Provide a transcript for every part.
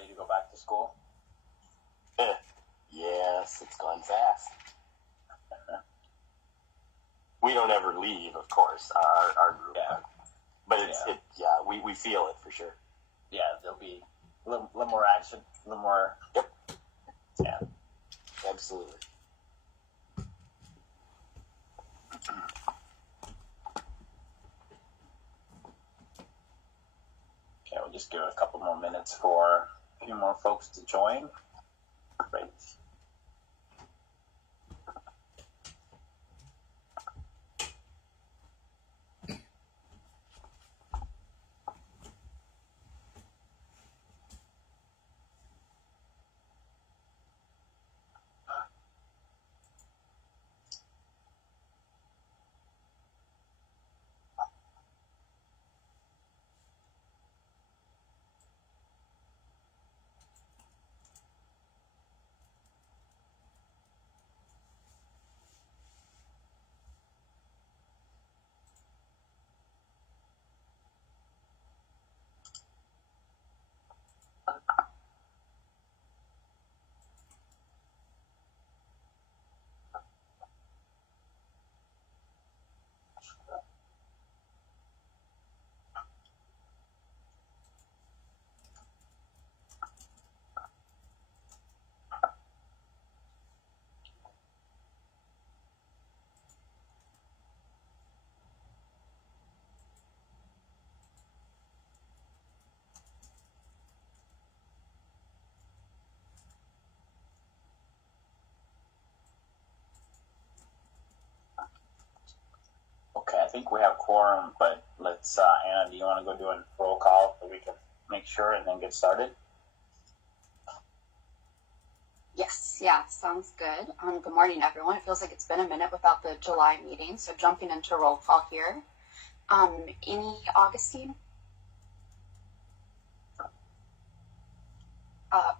ready to go back to school? Yes, it's gone fast. We don't ever leave, of course, our group. Yeah. But we feel it for sure. Yeah, there'll be a little more action, a little more. Yep. Yeah. Absolutely. Okay, we'll just give it a couple more minutes for a few more folks to join. Great. Okay, I think we have quorum, but let's, Anna, do you want to go do a roll call so we can make sure and then get started? Yes, yeah, sounds good. Good morning, everyone. It feels like it's been a minute without the July meeting, so jumping into roll call here. Any Augustine?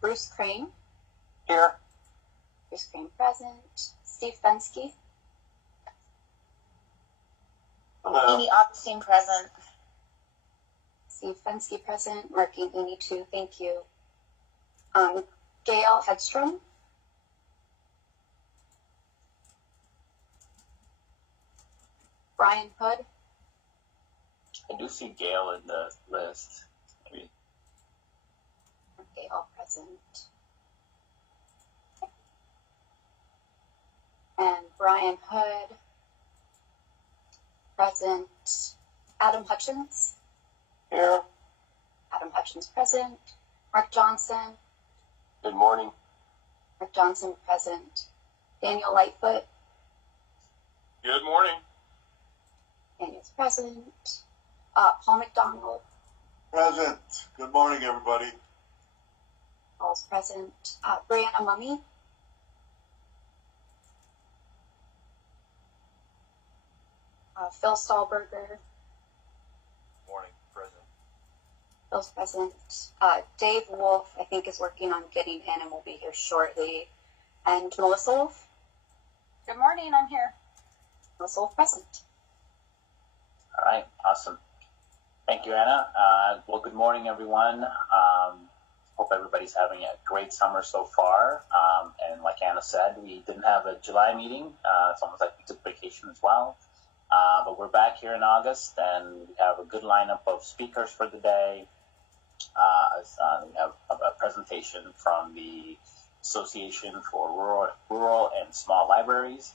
Bruce Crane. Here. Bruce Crane present. Steve Fensky. Amy Augustine present. Steve Fensky present. Marking Amy too, thank you. Gail Hedstrom. Brian Hood. I do see Gail in the list. Maybe. Gail present. And Brian Hood present. Adam Hutchins. Here. Adam Hutchins present. Mark Johnson. Good morning. Mark Johnson present. Daniel Lightfoot. Good morning. Daniel's present. Paul McDonald. Present. Good morning, everybody. Paul's present. Brianna Mummy. Phil Stahlberger. Morning. Present. Phil's present. Dave Wolf, I think, is working on getting in and will be here shortly. And Melissa Wolf. Good morning, I'm here. Melissa Wolf present. All right, awesome. Thank you, Anna. Well, good morning, everyone. Hope everybody's having a great summer so far. And like Anna said, we didn't have a July meeting. It's almost like we took vacation as well. But we're back here in August, and we have a good lineup of speakers for the day. We have a presentation from the Association for Rural and Small Libraries,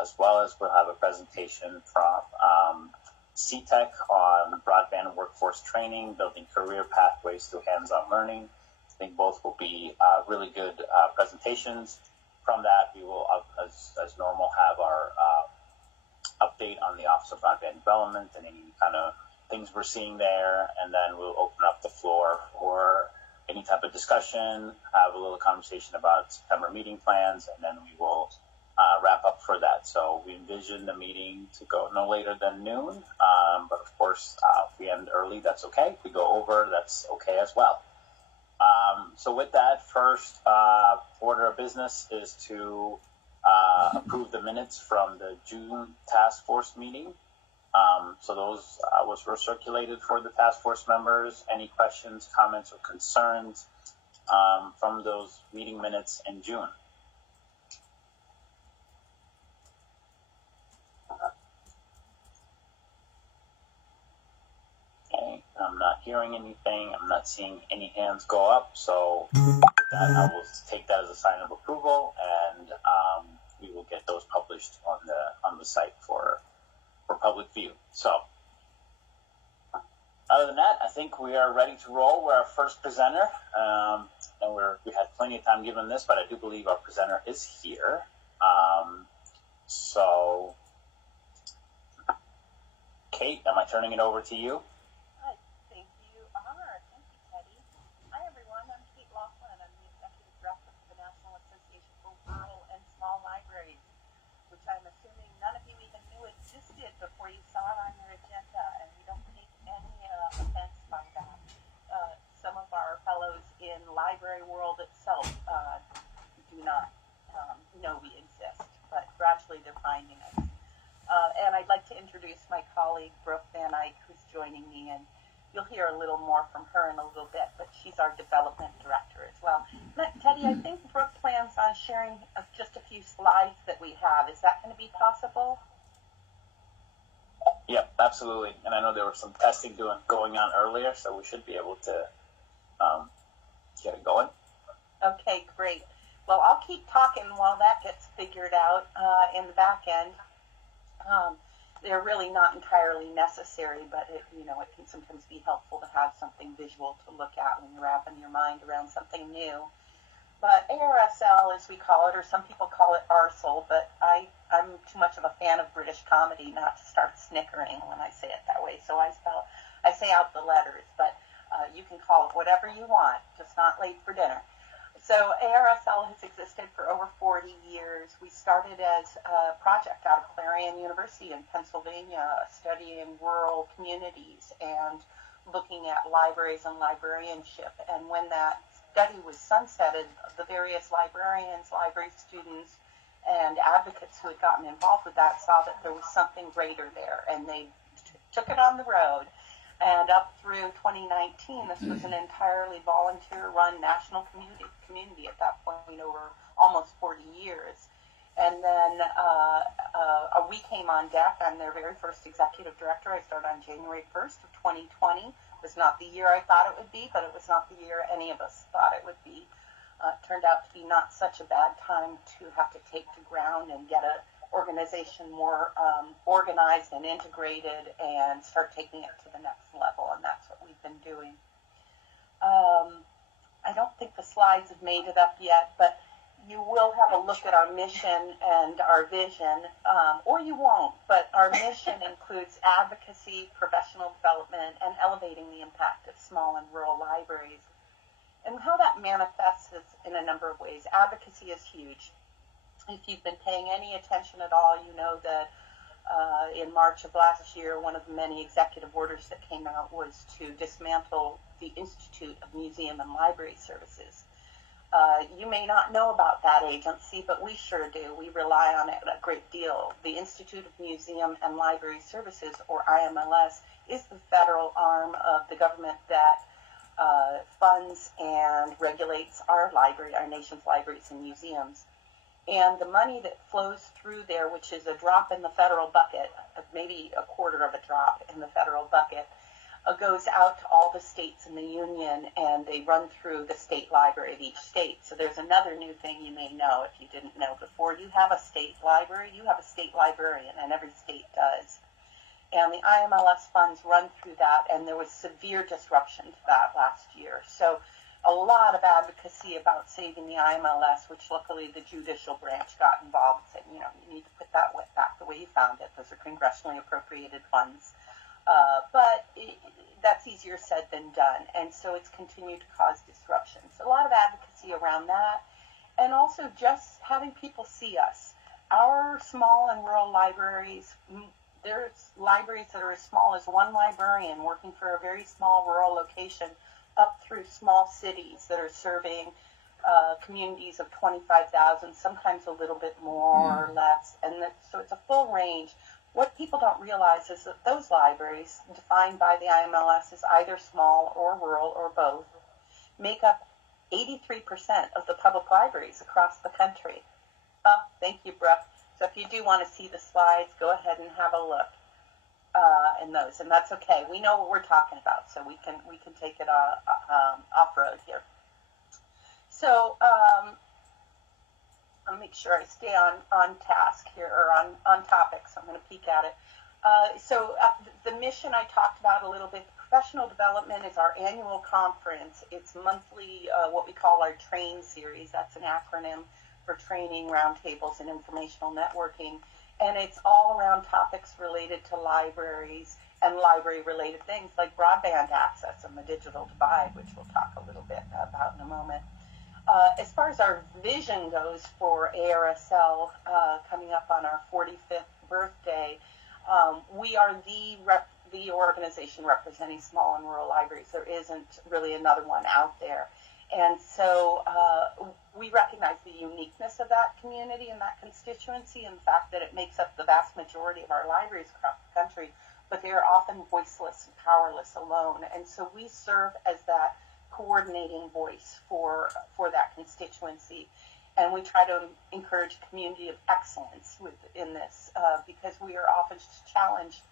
as well as we'll have a presentation from CTEC on broadband workforce training, building career pathways through hands-on learning. I think both will be really good presentations. From that, we will, as normal, have our update on the Office of Broadband Development and any kind of things we're seeing there, and then we'll open up the floor for any type of discussion, have a little conversation about September meeting plans, and then we will wrap up for that. So we envision the meeting to go no later than noon, but of course, if we end early, that's okay. If we go over, that's okay as well. So with that, first order of business is to approve the minutes from the June task force meeting. So those were circulated for the task force members. Any questions, comments, or concerns? from those meeting minutes in June? Okay, I'm not hearing anything. I'm not seeing any hands go up. So with that, I will take that as a sign of approval, and we will get those published on the site for public view. So other than that, I think we are ready to roll. We're our first presenter, and we had plenty of time given this, but I do believe our presenter is here. So, Kate, am I turning it over to you? Hi, thank you. Thank you, Teddy. Hi, everyone. I'm Kate Laughlin. I'm the Executive Director for the National Association for Rural and Small Libraries, which I'm assuming none of you even knew existed before you saw it on your agenda, and we don't take any offense by that. Some of our fellows in library world itself do not know we exist, but gradually they're finding us. And I'd like to introduce my colleague, Brooke Van Eyck, who's joining me, and you'll hear a little more from her in a little bit, but she's our development director as well. Teddy, I think Brooke plans on sharing just a few slides that we have. Is that going to be possible? Yep, absolutely. And I know there was some testing going on earlier, so we should be able to get it going. Okay, great. Well, I'll keep talking while that gets figured out in the back end. They're really not entirely necessary, but it can sometimes be helpful to have something visual to look at when you're wrapping your mind around something new. But ARSL, as we call it, or some people call it Arsel, but I'm too much of a fan of British comedy not to start snickering when I say it that way. So I say out the letters, but you can call it whatever you want, just not late for dinner. So ARSL has existed for over 40 years. We started as a project out of Clarion University in Pennsylvania, studying rural communities and looking at libraries and librarianship. And when that study was sunsetted, the various librarians, library students, and advocates who had gotten involved with that saw that there was something greater there, and they took it on the road. And up through 2019, this was an entirely volunteer-run national community at that point over almost 40 years. And then we came on deck. I'm their very first executive director. I started on January 1st of 2020. It was not the year I thought it would be, but it was not the year any of us thought it would be. It turned out to be not such a bad time to have to take to ground and get a organization more organized and integrated and start taking it to the next level, and that's what we've been doing. I don't think the slides have made it up yet, but you will have a look at our mission and our vision, or you won't, but our mission includes advocacy, professional development, and elevating the impact of small and rural libraries. And how that manifests is in a number of ways. Advocacy is huge. If you've been paying any attention at all, you know that in March of last year, one of the many executive orders that came out was to dismantle the Institute of Museum and Library Services. You may not know about that agency, but we sure do. We rely on it a great deal. The Institute of Museum and Library Services, or IMLS, is the federal arm of the government that funds and regulates our nation's libraries and museums. And the money that flows through there, which is a drop in the federal bucket, maybe a quarter of a drop in the federal bucket, goes out to all the states in the union, and they run through the state library of each state. So there's another new thing you may know if you didn't know before. You have a state library, you have a state librarian, and every state does. And the IMLS funds run through that, and there was severe disruption to that last year. So a lot of advocacy about saving the IMLS, which luckily the judicial branch got involved and said, you need to put that back the way you found it. Those are congressionally appropriated funds. But that's easier said than done. And so it's continued to cause disruption. So a lot of advocacy around that. And also just having people see us. Our small and rural libraries, there's libraries that are as small as one librarian working for a very small rural location, up through small cities that are serving communities of 25,000, sometimes a little bit more or less. And so it's a full range. What people don't realize is that those libraries, defined by the IMLS as either small or rural or both, make up 83% of the public libraries across the country. Oh, thank you, Brooke. So if you do want to see the slides, go ahead and have a look in those, and that's okay. We know what we're talking about, so we can take it off road here. So I'll make sure I stay on task here, or on topic, so I'm going to peek at it. The mission I talked about a little bit. Professional development is our annual conference. It's monthly, what we call our TRAIN series. That's an acronym for training, roundtables, and informational networking. And it's all around topics related to libraries and library-related things like broadband access and the digital divide, which we'll talk a little bit about in a moment. As far as our vision goes for ARSL, coming up on our 45th birthday, we are the organization representing small and rural libraries. There isn't really another one out there. And so we recognize the uniqueness of that community and that constituency, and the fact that it makes up the vast majority of our libraries across the country, but they are often voiceless and powerless alone. And so we serve as that coordinating voice for that constituency. And we try to encourage a community of excellence within this because we are often challenged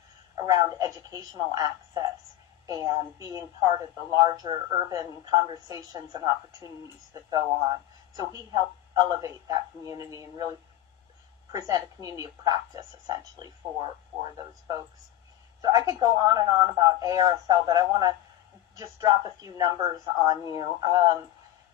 around educational access and being part of the larger urban conversations and opportunities that go on. So we help elevate that community and really present a community of practice, essentially, for those folks. So I could go on and on about ARSL, but I want to just drop a few numbers on you.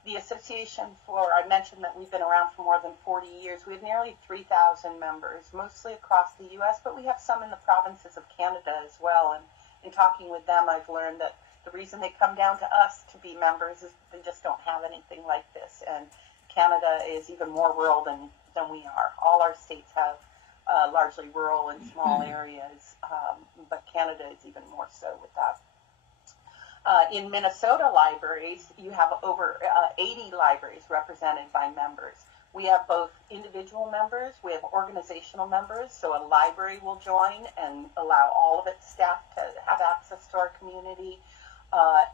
The association I mentioned that we've been around for more than 40 years. We have nearly 3,000 members, mostly across the U.S., but we have some in the provinces of Canada as well. And in talking with them, I've learned that the reason they come down to us to be members is they just don't have anything like this. And Canada is even more rural than we are. All our states have largely rural and small areas, but Canada is even more so with that. In Minnesota libraries, you have over 80 libraries represented by members. We have both individual members, we have organizational members, so a library will join and allow all of its staff to have access to our community.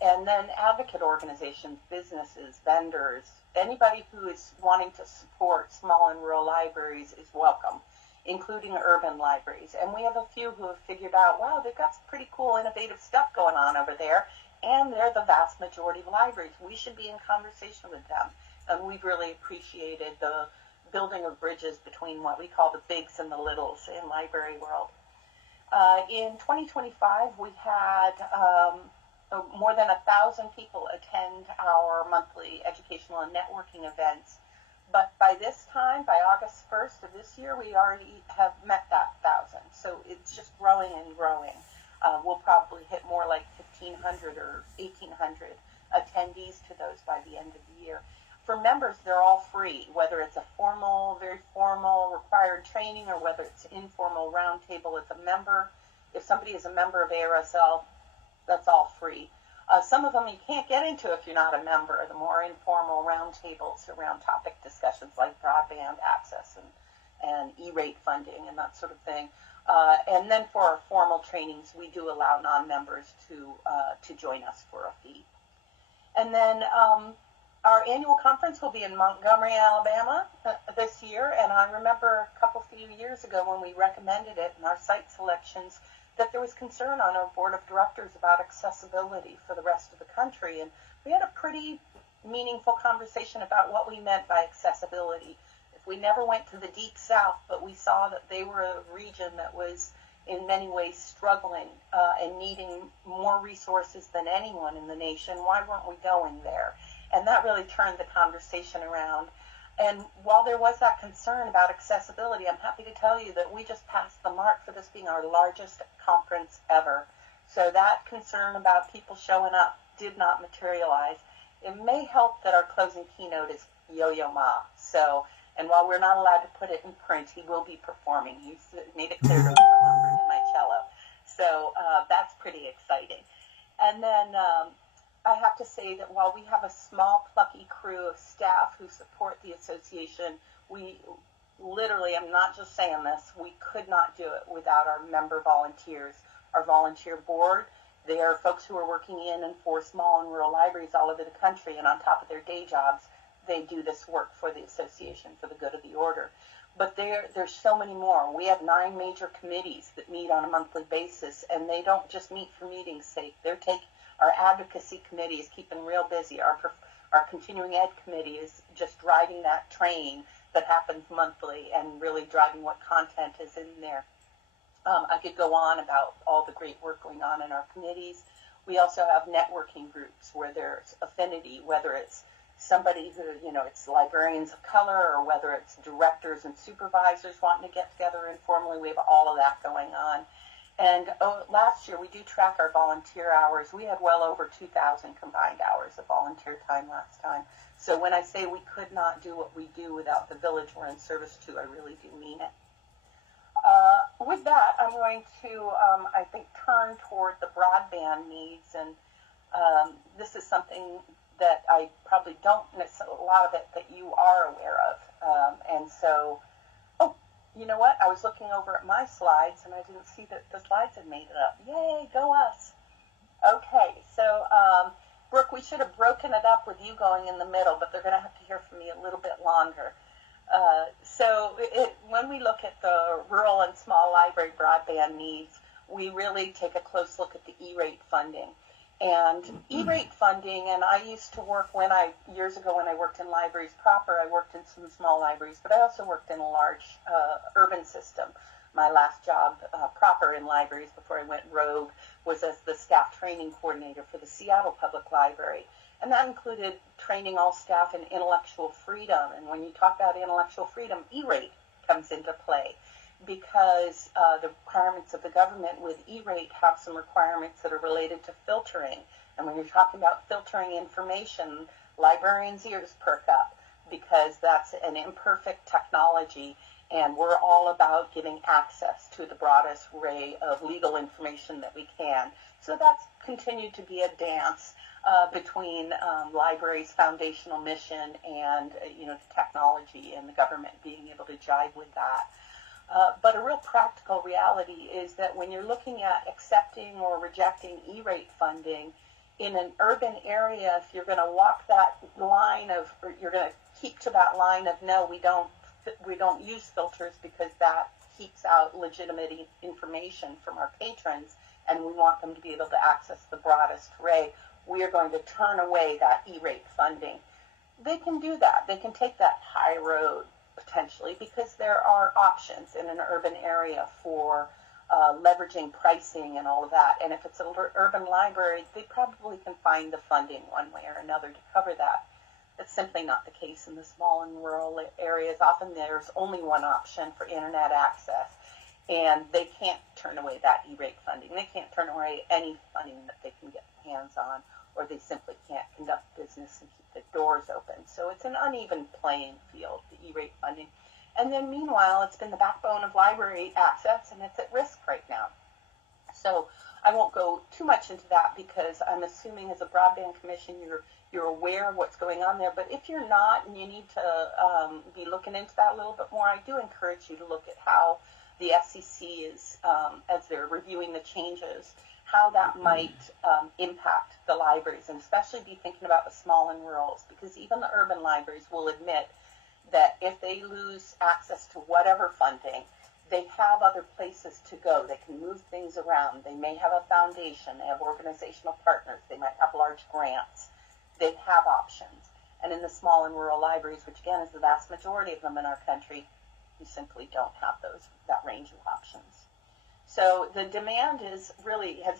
And then advocate organizations, businesses, vendors, anybody who is wanting to support small and rural libraries is welcome, including urban libraries. And we have a few who have figured out, wow, they've got some pretty cool, innovative stuff going on over there, and they're the vast majority of libraries. We should be in conversation with them. And we've really appreciated the building of bridges between what we call the bigs and the littles in library world. In 2025, we had more than 1,000 people attend our monthly educational and networking events. But by this time, by August 1st of this year, we already have met that 1,000. So it's just growing and growing. We'll probably hit more like 1,500 or 1,800 attendees to those by the end of the year. For members, they're all free, whether it's a formal, very formal, required training, or whether it's informal roundtable as a member. If somebody is a member of ARSL, that's all free. Some of them you can't get into if you're not a member, the more informal roundtables around topic discussions like broadband access and E-rate funding and that sort of thing. And then for our formal trainings, we do allow non-members to join us for a fee. And then our annual conference will be in Montgomery, Alabama this year. And I remember a few years ago when we recommended it in our site selections that there was concern on our board of directors about accessibility for the rest of the country. And we had a pretty meaningful conversation about what we meant by accessibility. If we never went to the deep south, but we saw that they were a region that was in many ways struggling and needing more resources than anyone in the nation, why weren't we going there? And that really turned the conversation around. And while there was that concern about accessibility, I'm happy to tell you that we just passed the mark for this being our largest conference ever. So that concern about people showing up did not materialize. It may help that our closing keynote is Yo-Yo Ma. So, and while we're not allowed to put it in print, he will be performing. He's made it clear to me I'm bringing my cello. So that's pretty exciting. And then I have to say that while we have a small, plucky crew of staff who support the association, we literally, I'm not just saying this, we could not do it without our member volunteers. Our volunteer board They are folks who are working in and for small and rural libraries all over the country, and on top of their day jobs, they do this work for the association for the good of the order. But there's so many more. We have 9 major committees that meet on a monthly basis, and they don't just meet for meeting's sake. Our advocacy committee is keeping real busy. Our continuing ed committee is just driving that train that happens monthly and really driving what content is in there. I could go on about all the great work going on in our committees. We also have networking groups where there's affinity, whether it's somebody who, it's librarians of color, or whether it's directors and supervisors wanting to get together informally. We have all of that going on. And last year, we do track our volunteer hours. We had well over 2,000 combined hours of volunteer time last time. So when I say we could not do what we do without the village we're in service to, I really do mean it. With that, I'm going to, I think, turn toward the broadband needs. And this is something that I probably don't necessarily, a lot of it that you are aware of. And so, you know what? I was looking over at my slides, and I didn't see that the slides had made it up. Yay, go us. Okay, so, Brooke, we should have broken it up with you going in the middle, but they're going to have to hear from me a little bit longer. When we look at the rural and small library broadband needs, we really take a close look at the E-rate funding. And E-rate funding, and I used to work years ago when I worked in libraries proper, I worked in some small libraries, but I also worked in a large urban system. My last job proper in libraries before I went rogue was as the staff training coordinator for the Seattle Public Library. And that included training all staff in intellectual freedom. And when you talk about intellectual freedom, E-rate comes into play, because the requirements of the government with E-rate have some requirements that are related to filtering. And when you're talking about filtering information, librarians' ears perk up, because that's an imperfect technology, and we're all about giving access to the broadest array of legal information that we can. So that's continued to be a dance between libraries' foundational mission and the technology, and the government being able to jive with that. But a real practical reality is that when you're looking at accepting or rejecting E-rate funding in an urban area, if you're going to walk that line of, or you're going to keep to that line of, no, we don't use filters because that keeps out legitimate information from our patrons, and we want them to be able to access the broadest array, we are going to turn away that E-rate funding. They can do that. They can take that high road, potentially, because there are options in an urban area for leveraging pricing and all of that. And if it's an urban library, they probably can find the funding one way or another to cover that. That's simply not the case in the small and rural areas. Often there's only one option for internet access, and they can't turn away that E-rate funding. They can't turn away any funding that they can get their hands on, or they simply can't conduct business and keep the doors open. So it's an uneven playing field, the E-rate funding. And then meanwhile, it's been the backbone of library access, and it's at risk right now. So I won't go too much into that, because I'm assuming as a broadband commission you're aware of what's going on there. But if you're not, and you need to be looking into that a little bit more, I do encourage you to look at how the FCC is, as they're reviewing the changes, how that might impact the libraries, and especially be thinking about the small and rurals, because even the urban libraries will admit that if they lose access to whatever funding, they have other places to go. They can move things around. They may have a foundation. They have organizational partners. They might have large grants. They have options. And in the small and rural libraries, which again is the vast majority of them in our country, you simply don't have that range of options. So the demand has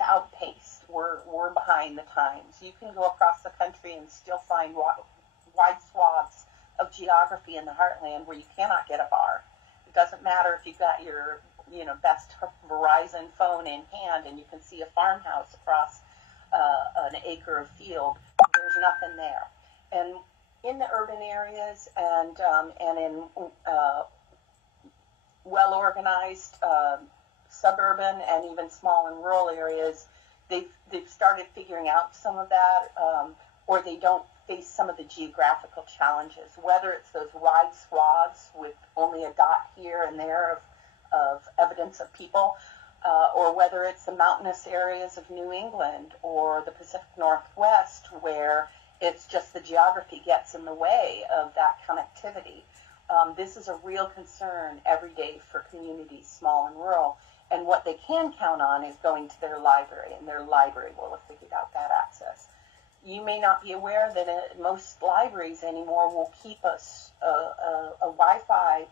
outpaced. We're behind the times. You can go across the country and still find wide swaths of geography in the heartland where you cannot get a bar. It doesn't matter if you've got your best Verizon phone in hand and you can see a farmhouse across an acre of field. There's nothing there. And in the urban areas and in well-organized suburban and even small and rural areas, they've started figuring out some of that, or they don't face some of the geographical challenges, whether it's those wide swaths with only a dot here and there of evidence of people, or whether it's the mountainous areas of New England or the Pacific Northwest, where it's just the geography gets in the way of that connectivity. This is a real concern every day for communities, small and rural. And what they can count on is going to their library, and their library will have figured out that access. You may not be aware that most libraries anymore will keep a Wi-Fi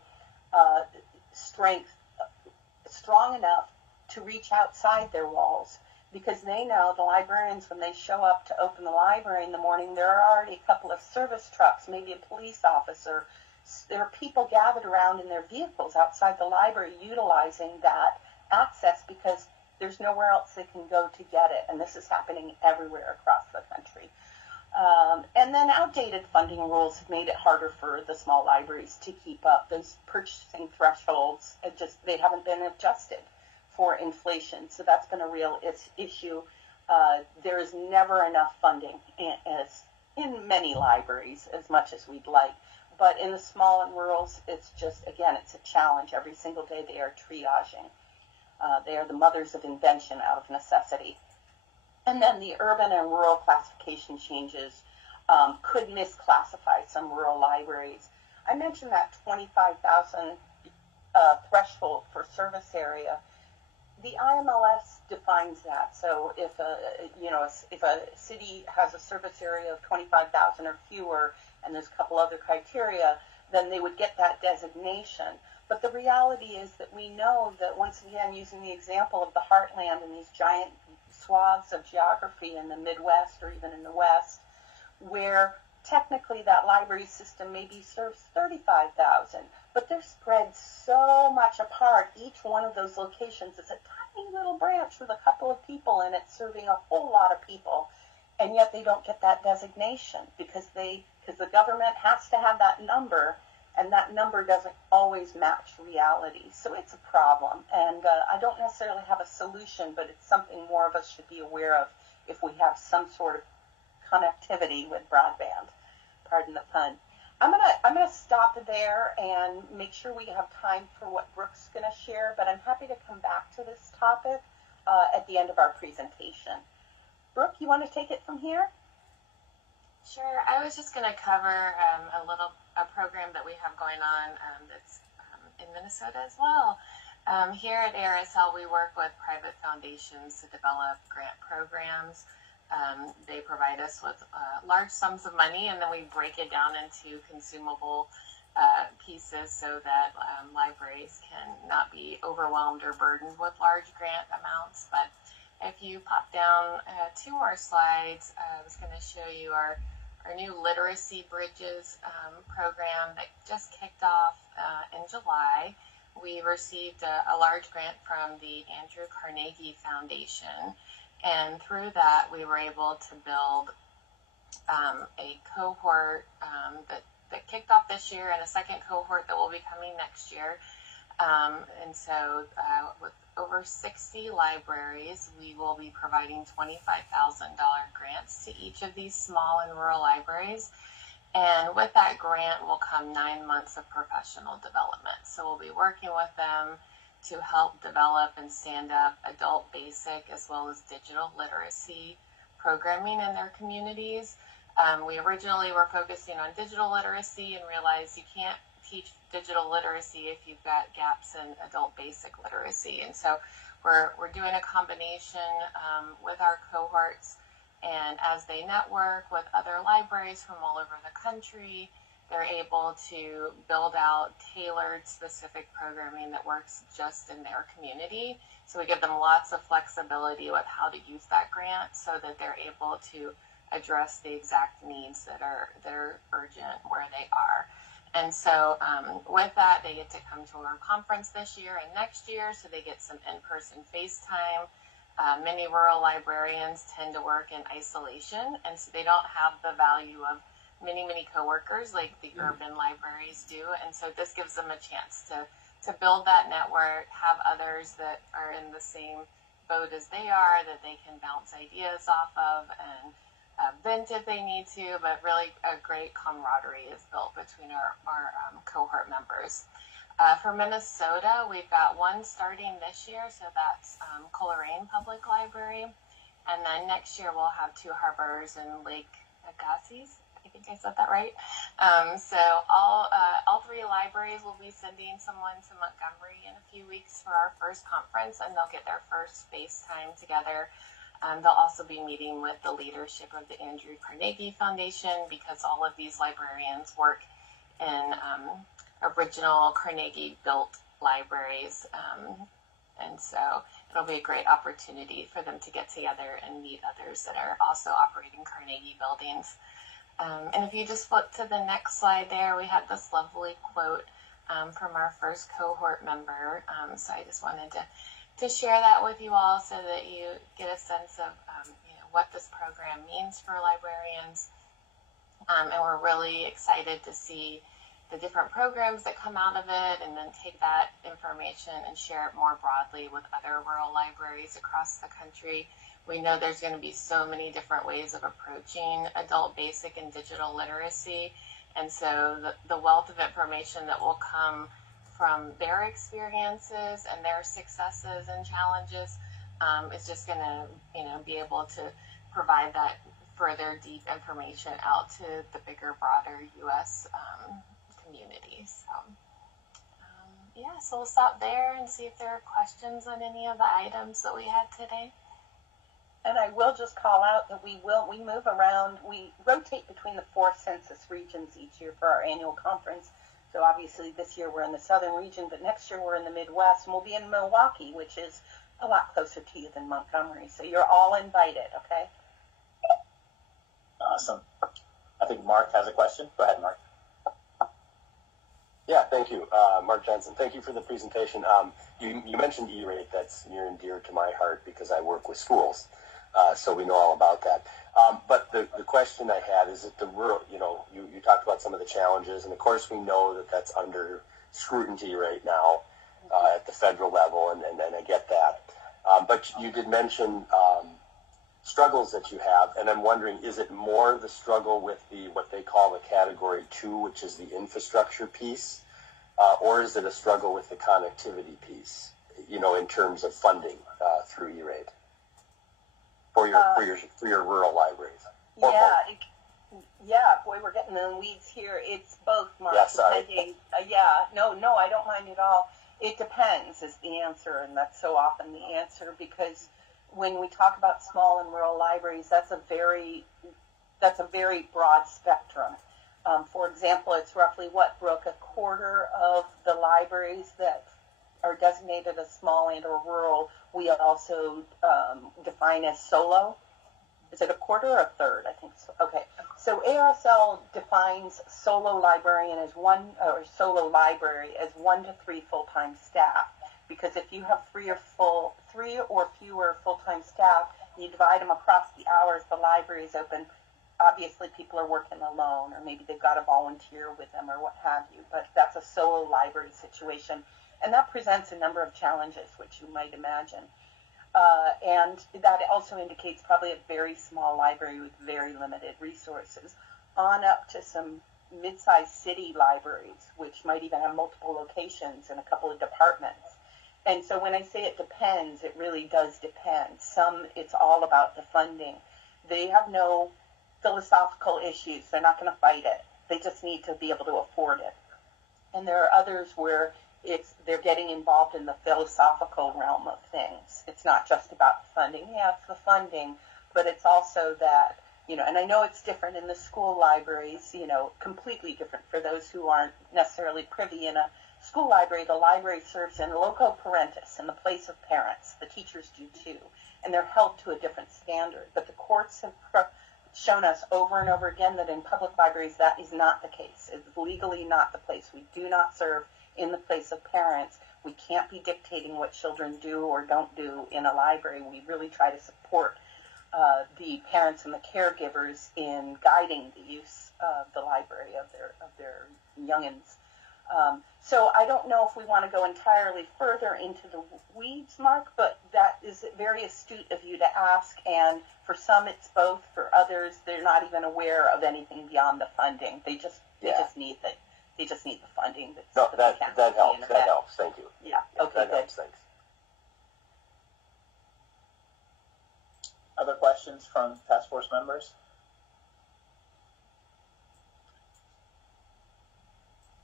strength strong enough to reach outside their walls, because they know the librarians, when they show up to open the library in the morning, there are already a couple of service trucks, maybe a police officer. There are people gathered around in their vehicles outside the library utilizing that access because there's nowhere else they can go to get it. And this is happening everywhere across the country. And then outdated funding rules have made it harder for the small libraries to keep up. Those purchasing thresholds, they haven't been adjusted for inflation. So that's been a real issue. There is never enough funding in many libraries, as much as we'd like. But in the small and rurals, it's just, again, it's a challenge. Every single day they are triaging. They are the mothers of invention out of necessity. And then the urban and rural classification changes could misclassify some rural libraries. I mentioned that 25,000 threshold for service area. The IMLS defines that. So if a city has a service area of 25,000 or fewer, and there's a couple other criteria, then they would get that designation. But the reality is that we know that, once again, using the example of the heartland and these giant swaths of geography in the Midwest or even in the West, where technically that library system maybe serves 35,000, but they're spread so much apart. Each one of those locations is a tiny little branch with a couple of people in it serving a whole lot of people, and yet they don't get that designation because the government has to have that number, and that number doesn't always match reality. So it's a problem, and I don't necessarily have a solution, but it's something more of us should be aware of if we have some sort of connectivity with broadband. Pardon the pun. I'm gonna stop there and make sure we have time for what Brooke's gonna share, but I'm happy to come back to this topic at the end of our presentation. Brooke, you want to take it from here? Sure. I was just going to cover a program that we have going on that's in Minnesota as well. Here at ARSL, we work with private foundations to develop grant programs. They provide us with large sums of money, and then we break it down into consumable pieces so that libraries can not be overwhelmed or burdened with large grant amounts. But if you pop down 2 more slides, I was going to show you our new Literacy Bridges program that just kicked off in July. We received a large grant from the Andrew Carnegie Foundation, and through that we were able to build a cohort that kicked off this year, and a second cohort that will be coming next year. And so with over 60 libraries, we will be providing $25,000 grants to each of these small and rural libraries. And with that grant will come 9 months of professional development. So we'll be working with them to help develop and stand up adult basic as well as digital literacy programming in their communities. We originally were focusing on digital literacy and realized you can't teach digital literacy if you've got gaps in adult basic literacy. And so we're doing a combination with our cohorts, and as they network with other libraries from all over the country, they're able to build out tailored specific programming that works just in their community. So we give them lots of flexibility with how to use that grant so that they're able to address the exact needs that are urgent where they are. And so with that, they get to come to our conference this year and next year, so they get some in-person FaceTime. Many rural librarians tend to work in isolation, and so they don't have the value of many coworkers like the urban libraries do. And so this gives them a chance to build that network, have others that are in the same boat as they are that they can bounce ideas off of, and vent if they need to, but really a great camaraderie is built between our cohort members. For Minnesota, we've got one starting this year, so that's Coleraine Public Library. And then next year we'll have two harbors in Lake Agassiz. I think I said that right. So all three libraries will be sending someone to Montgomery in a few weeks for our first conference, and they'll get their first space time together. They'll also be meeting with the leadership of the Andrew Carnegie Foundation, because all of these librarians work in original Carnegie-built libraries. And so it'll be a great opportunity for them to get together and meet others that are also operating Carnegie buildings. And if you just flip to the next slide there, we had this lovely quote from our first cohort member. So I just wanted to share that with you all so that you get a sense of what this program means for librarians. And we're really excited to see the different programs that come out of it, and then take that information and share it more broadly with other rural libraries across the country. We know there's going to be so many different ways of approaching adult basic and digital literacy, and so the wealth of information that will come from their experiences and their successes and challenges is just going to be able to provide that further deep information out to the bigger, broader U.S. Community. So we'll stop there and see if there are questions on any of the items that we had today. And I will just call out that we move around, we rotate between the 4 census regions each year for our annual conference. So obviously this year we're in the southern region, but next year we're in the Midwest, and we'll be in Milwaukee, which is a lot closer to you than Montgomery. So you're all invited, okay? Awesome. I think Mark has a question. Go ahead, Mark. Yeah, thank you. Mark Johnson, thank you for the presentation. You mentioned E-rate. That's near and dear to my heart because I work with schools, so we know all about that. But the question I had is that the rural, you talked about some of the challenges, and of course we know that that's under scrutiny right now at the federal level, and I get that. But you did mention struggles that you have, and I'm wondering, is it more the struggle with what they call the Category 2, which is the infrastructure piece, or is it a struggle with the connectivity piece, in terms of funding through E-rate for your rural libraries? Boy, we're getting in the weeds here. It's both, Mark. Yeah, sorry. No, I don't mind at all. It depends is the answer, and that's so often the answer, because when we talk about small and rural libraries, that's a very broad spectrum. For example, it's roughly Brooke, a quarter of the libraries that are designated as small and or rural, we also define as solo. Is it a quarter or a third? I think so. Okay. So ARSL defines solo library as 1 to 3 full-time staff. Because if you have 3 or fewer full-time staff, you divide them across the hours the library is open. Obviously, people are working alone, or maybe they've got a volunteer with them, or what have you. But that's a solo library situation, and that presents a number of challenges, which you might imagine. And that also indicates probably a very small library with very limited resources, on up to some mid-sized city libraries, which might even have multiple locations and a couple of departments. And so when I say it depends, it really does depend. Some, it's all about the funding. They have no philosophical issues. They're not going to fight it. They just need to be able to afford it. And there are others where they're getting involved in the philosophical realm of things. It's not just about the funding. Yeah, it's the funding, but it's also that, and I know it's different in the school libraries, completely different for those who aren't necessarily privy. In a school library, the library serves in loco parentis, in the place of parents. The teachers do too, and they're held to a different standard. But the courts have shown us over and over again that in public libraries that is not the case. It's legally not the place. We do not serve in the place of parents. We can't be dictating what children do or don't do in a library. We really try to support the parents and the caregivers in guiding the use of the library of their youngins. So I don't know if we want to go entirely further into the weeds, Mark, but that is very astute of you to ask. And for some, it's both. For others, they're not even aware of anything beyond the funding. They just need They just need the funding. No, that helps. That helps. helps. Thank you. Yeah. Okay. That Good. helps. Thanks. Other questions from task force members?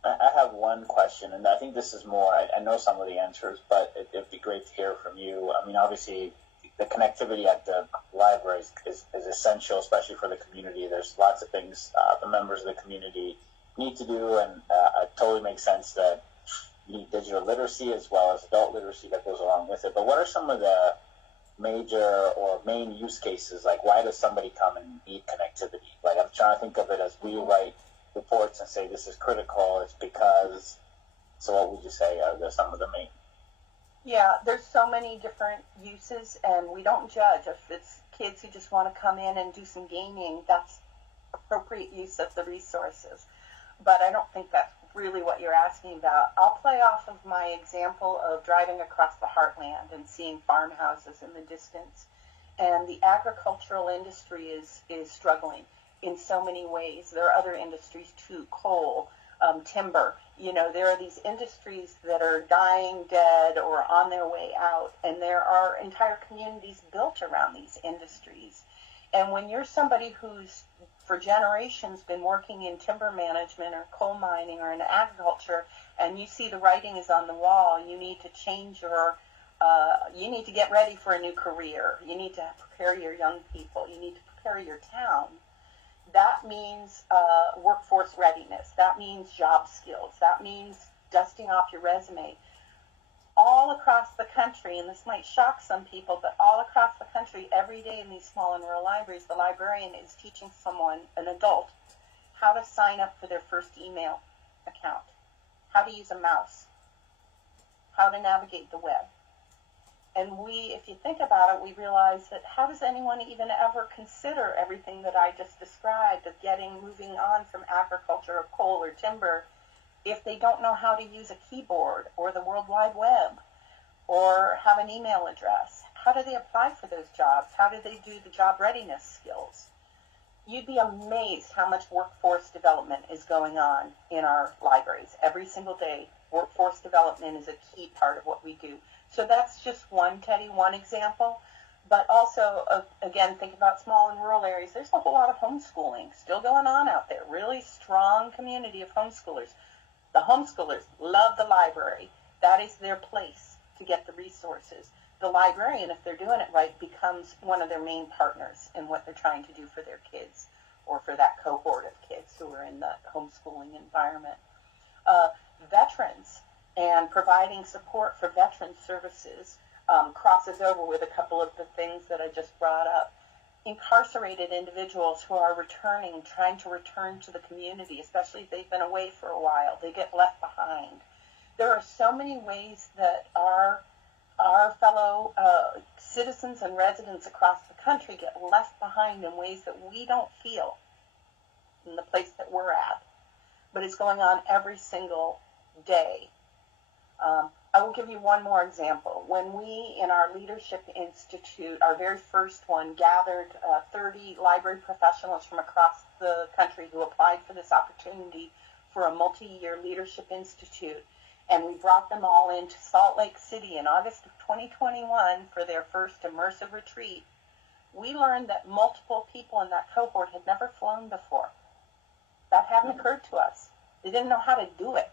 I have one question, and I think this is more, I know some of the answers, but it'd be great to hear from you. I mean, obviously, the connectivity at the library is essential, especially for the community. There's lots of things the members of the community need to do, and it totally makes sense that you need digital literacy as well as adult literacy that goes along with it. But what are some of the major or main use cases? Like, why does somebody come and need connectivity? Like, I'm trying to think of it as we write reports and say this is critical. It's because. So, what would you say are some of the main? Yeah, there's so many different uses, and we don't judge. If it's kids who just want to come in and do some gaming, that's appropriate use of the resources. But I don't think that's really what you're asking about. I'll play off of my example of driving across the heartland and seeing farmhouses in the distance. And the agricultural industry is struggling in so many ways. There are other industries too, coal, timber. You know, there are these industries that are dying, dead, or on their way out, and there are entire communities built around these industries. And when you're somebody who's for generations been working in timber management or coal mining or in agriculture, and you see the writing is on the wall, you need to change your, you need to get ready for a new career. You need to prepare your young people. You need to prepare your town. That means workforce readiness. That means job skills. That means dusting off your resume. All across the country, and this might shock some people, but all across the country, every day in these small and rural libraries, the librarian is teaching someone, an adult, how to sign up for their first email account, how to use a mouse, how to navigate the web. And if you think about it, we realize that how does anyone even ever consider everything that I just described of moving on from agriculture or coal or timber if they don't know how to use a keyboard or the World Wide Web or have an email address? How do they apply for those jobs? How do they do the job readiness skills? You'd be amazed how much workforce development is going on in our libraries. Every single day, workforce development is a key part of what we do. So that's just one, Teddy, one example. But also, again, think about small and rural areas. There's a whole lot of homeschooling still going on out there. Really strong community of homeschoolers. The homeschoolers love the library. That is their place to get the resources. The librarian, if they're doing it right, becomes one of their main partners in what they're trying to do for their kids or for that cohort of kids who are in the homeschooling environment. Veterans and providing support for veteran services crosses over with a couple of the things that I just brought up. Incarcerated individuals who are returning, trying to return to the community, especially if they've been away for a while, they get left behind. There are so many ways that our fellow citizens and residents across the country get left behind in ways that we don't feel in the place that we're at. But it's going on every single day. I will give you one more example. When we, in our Leadership Institute, our very first one, gathered 30 library professionals from across the country who applied for this opportunity for a multi-year Leadership Institute, and we brought them all into Salt Lake City in August of 2021 for their first immersive retreat, we learned that multiple people in that cohort had never flown before. That hadn't occurred to us. They didn't know how to do it.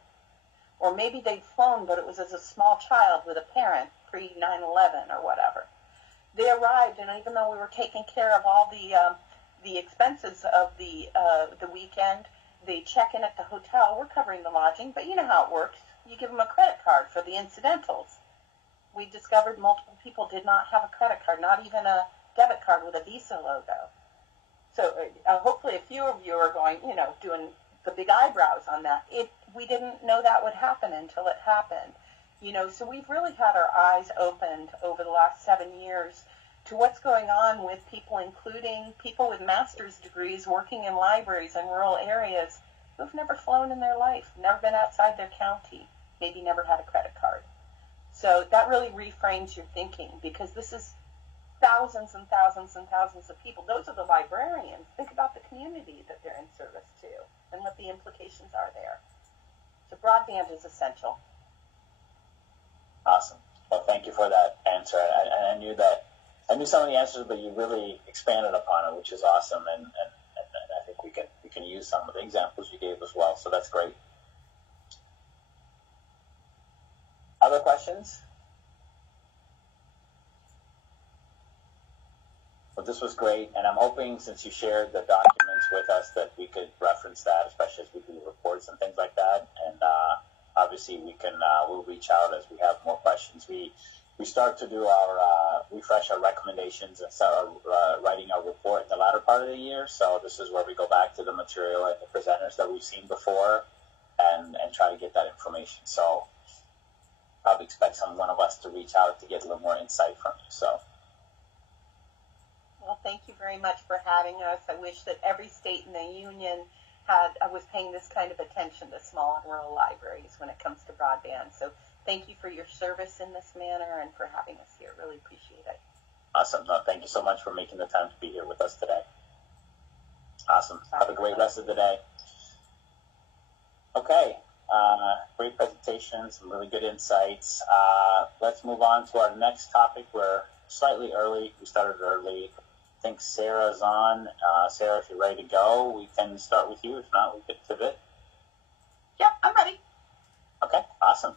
Or maybe they'd flown, but it was as a small child with a parent, pre-9/11 or whatever. They arrived, and even though we were taking care of all the expenses of the weekend, they check in at the hotel. We're covering the lodging, but you know how it works. You give them a credit card for the incidentals. We discovered multiple people did not have a credit card, not even a debit card with a Visa logo. So hopefully a few of you are going, doing the big eyebrows on that. We didn't know that would happen until it happened. So we've really had our eyes opened over the last 7 years to what's going on with people, including people with master's degrees working in libraries in rural areas who've never flown in their life, never been outside their county, maybe never had a credit card. So that really reframes your thinking, because this is thousands and thousands and thousands of people. Those are the librarians. Think about the community that they're in service to and what the implications are there. broadband is essential. Awesome. Well, thank you for that answer. I knew some of the answers, but you really expanded upon it, which is awesome. And I think we can use some of the examples you gave as well. So that's great. Other questions? Well, this was great, and I'm hoping, since you shared the documents with us, that we could reference that, especially as we do reports and things like that. And obviously, we'll reach out as we have more questions. We start to do our refresh our recommendations and start writing our report in the latter part of the year. So this is where we go back to the material and the presenters that we've seen before, and try to get that information. So probably expect one of us to reach out to get a little more insight from you. So. Well, thank you very much for having us. I wish that every state in the union was paying this kind of attention to small and rural libraries when it comes to broadband. So thank you for your service in this manner and for having us here. Really appreciate it. Awesome. No, thank you so much for making the time to be here with us today. Awesome. Have a great rest of the day. Okay. Great presentation, some really good insights. Let's move on to our next topic. We're slightly early. We started early. I think Sarah's on. Sarah, if you're ready to go, we can start with you. If not, we could pivot. Yep, I'm ready. Okay, awesome.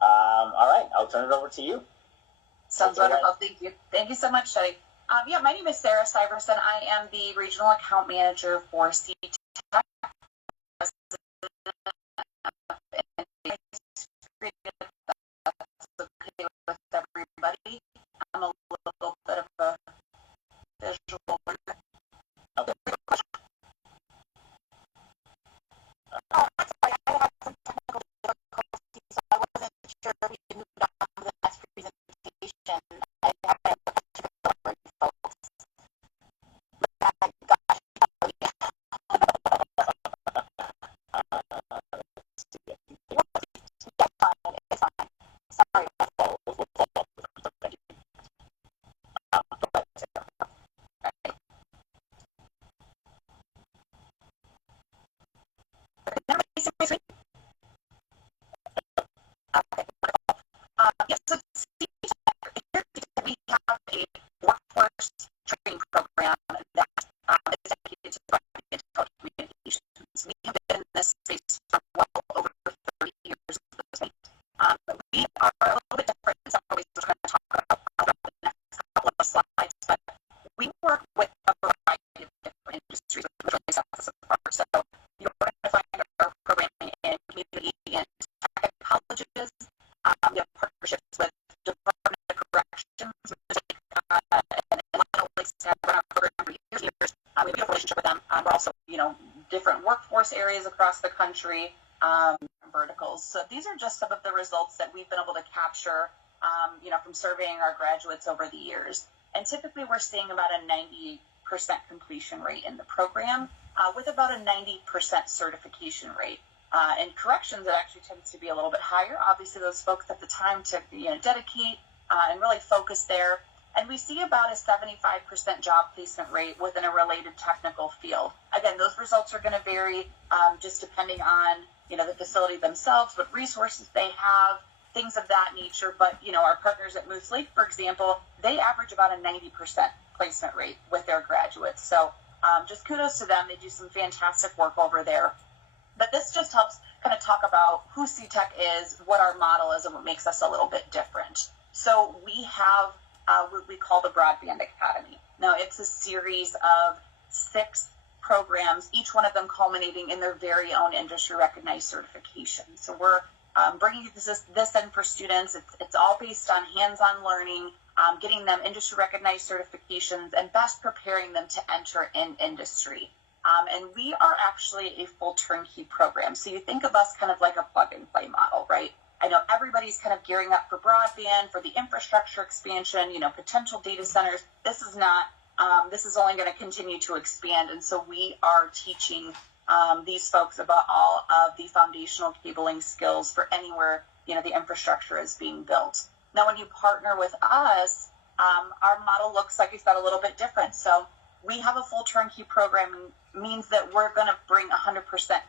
All right, I'll turn it over to you. Sounds wonderful. Thank you. Thank you so much, Shetty. My name is Sarah Syverson. I am the Regional Account Manager for CTech. With everybody, I'm a little bit of a visual. Okay. Oh, I'm sorry. I had some technical difficulties, so I wasn't sure if we could move on to the next presentation. I have a question for you folks. But gosh, it's fine. Sorry. Yes, so here we have a workforce training program that is dedicated to broadband telecommunications. We have been in this space for well over 30 years at this point. We are a little bit different in some ways, we're going to talk about the next couple of slides, but we work with a variety of different industries, which really sets us apart. So you're going to find our programming in community and tech colleges. We have partnerships with Department of Corrections, and Illinois Lakes have run our program for years. We have a beautiful relationship with them. We're also, different workforce areas across the country, verticals. So these are just some of the results that we've been able to capture, from surveying our graduates over the years. And typically we're seeing about a 90% completion rate in the program, with about a 90% certification rate. In corrections, it actually tends to be a little bit higher. Obviously, those folks have the time to dedicate and really focus there. And we see about a 75% job placement rate within a related technical field. Again, those results are going to vary just depending on the facility themselves, what resources they have, things of that nature. But our partners at Moose Lake, for example, they average about a 90% placement rate with their graduates. So just kudos to them. They do some fantastic work over there. But this just helps kind of talk about who CTech is, what our model is, and what makes us a little bit different. So we have what we call the Broadband Academy. Now, it's a series of 6 programs, each one of them culminating in their very own industry-recognized certification. So we're bringing this in for students. It's all based on hands-on learning, getting them industry-recognized certifications, and best preparing them to enter in industry. And we are actually a full turnkey program. So you think of us kind of like a plug and play model, right? I know everybody's kind of gearing up for broadband, for the infrastructure expansion, potential data centers. This is not, this is only going to continue to expand. And so we are teaching these folks about all of the foundational cabling skills for anywhere, the infrastructure is being built. Now, when you partner with us, our model looks like it's got a little bit different. So we have a full turnkey program means that we're going to bring 100%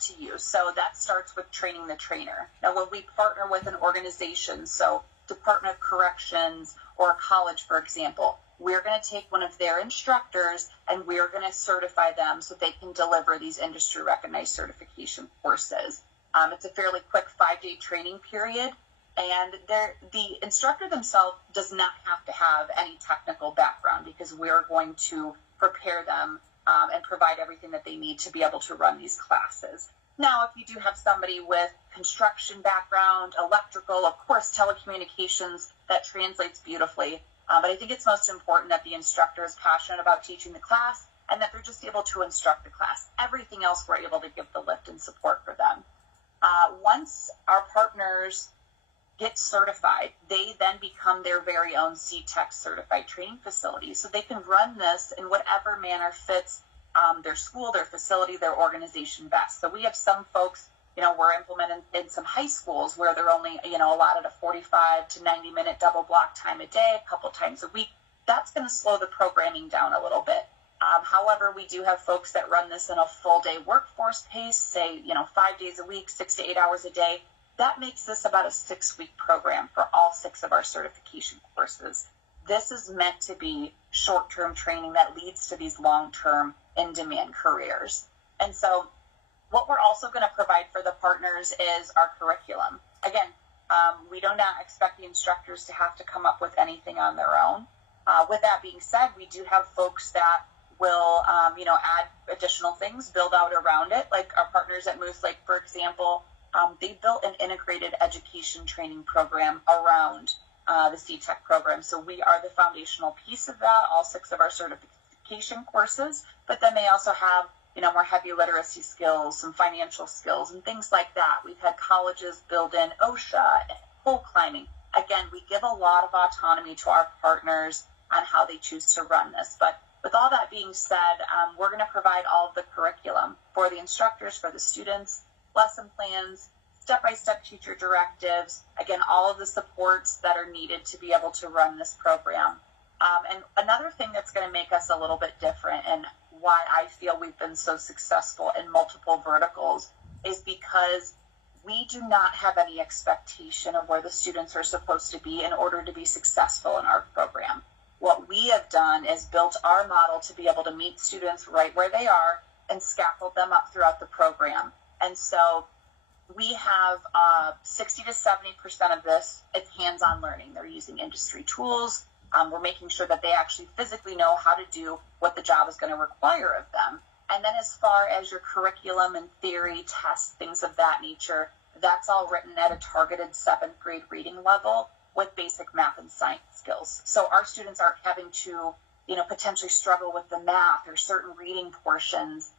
to you. So that starts with training the trainer. Now, when we partner with an organization, so Department of Corrections or a college, for example, we're going to take one of their instructors and we're going to certify them so they can deliver these industry recognized certification courses. It's a fairly quick 5-day training period, and the instructor themselves does not have to have any technical background because we're going to prepare them and provide everything that they need to be able to run these classes. Now, if you do have somebody with construction background, electrical, of course, telecommunications, that translates beautifully. But I think it's most important that the instructor is passionate about teaching the class and that they're just able to instruct the class. Everything else we're able to give the lift and support for them. Once our partners get certified, they then become their very own CTEC certified training facility. So they can run this in whatever manner fits their school, their facility, their organization best. So we have some folks, we're implementing in some high schools where they're only, allotted a 45 to 90 minute double block time a day, a couple times a week. That's going to slow the programming down a little bit. However, we do have folks that run this in a full day workforce pace, say, 5 days a week, 6 to 8 hours a day. That makes this about a 6-week program for all 6 of our certification courses. This is meant to be short-term training that leads to these long-term in-demand careers. And so what we're also going to provide for the partners is our curriculum. Again, we do not expect the instructors to have to come up with anything on their own. With that being said, we do have folks that will, add additional things, build out around it. Like our partners at Moose Lake, for example, they built an integrated education training program around the CTEC program. So we are the foundational piece of that, all 6 of our certification courses, but then they also have, more heavy literacy skills, some financial skills and things like that. We've had colleges build in OSHA, pole climbing. Again, we give a lot of autonomy to our partners on how they choose to run this. But with all that being said, we're going to provide all of the curriculum for the instructors, for the students, lesson plans, step-by-step teacher directives, again, all of the supports that are needed to be able to run this program. And another thing that's going to make us a little bit different and why I feel we've been so successful in multiple verticals is because we do not have any expectation of where the students are supposed to be in order to be successful in our program. What we have done is built our model to be able to meet students right where they are and scaffold them up throughout the program. And so we have 60 to 70% of this, it's hands-on learning. They're using industry tools. We're making sure that they actually physically know how to do what the job is going to require of them. And then as far as your curriculum and theory, tests, things of that nature, that's all written at a targeted 7th grade reading level with basic math and science skills. So our students aren't having to, potentially struggle with the math or certain reading portions.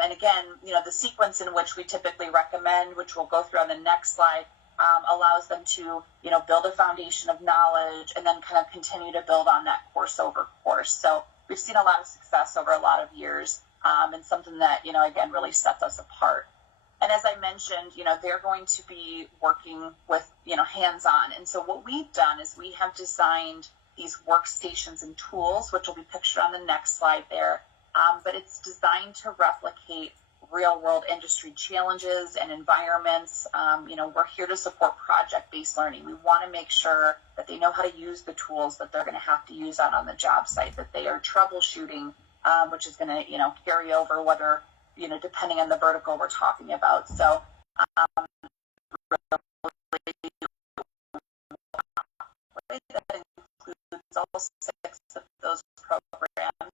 And again, the sequence in which we typically recommend, which we'll go through on the next slide, allows them to, build a foundation of knowledge and then kind of continue to build on that course over course. So we've seen a lot of success over a lot of years and something that, again, really sets us apart. And as I mentioned, they're going to be working with, hands-on. And so what we've done is we have designed these workstations and tools, which will be pictured on the next slide there. But it's designed to replicate real-world industry challenges and environments. We're here to support project-based learning. We want to make sure that they know how to use the tools that they're going to have to use out on the job site, that they are troubleshooting, which is going to, carry over whether, depending on the vertical we're talking about. So that includes all 6 of those programs.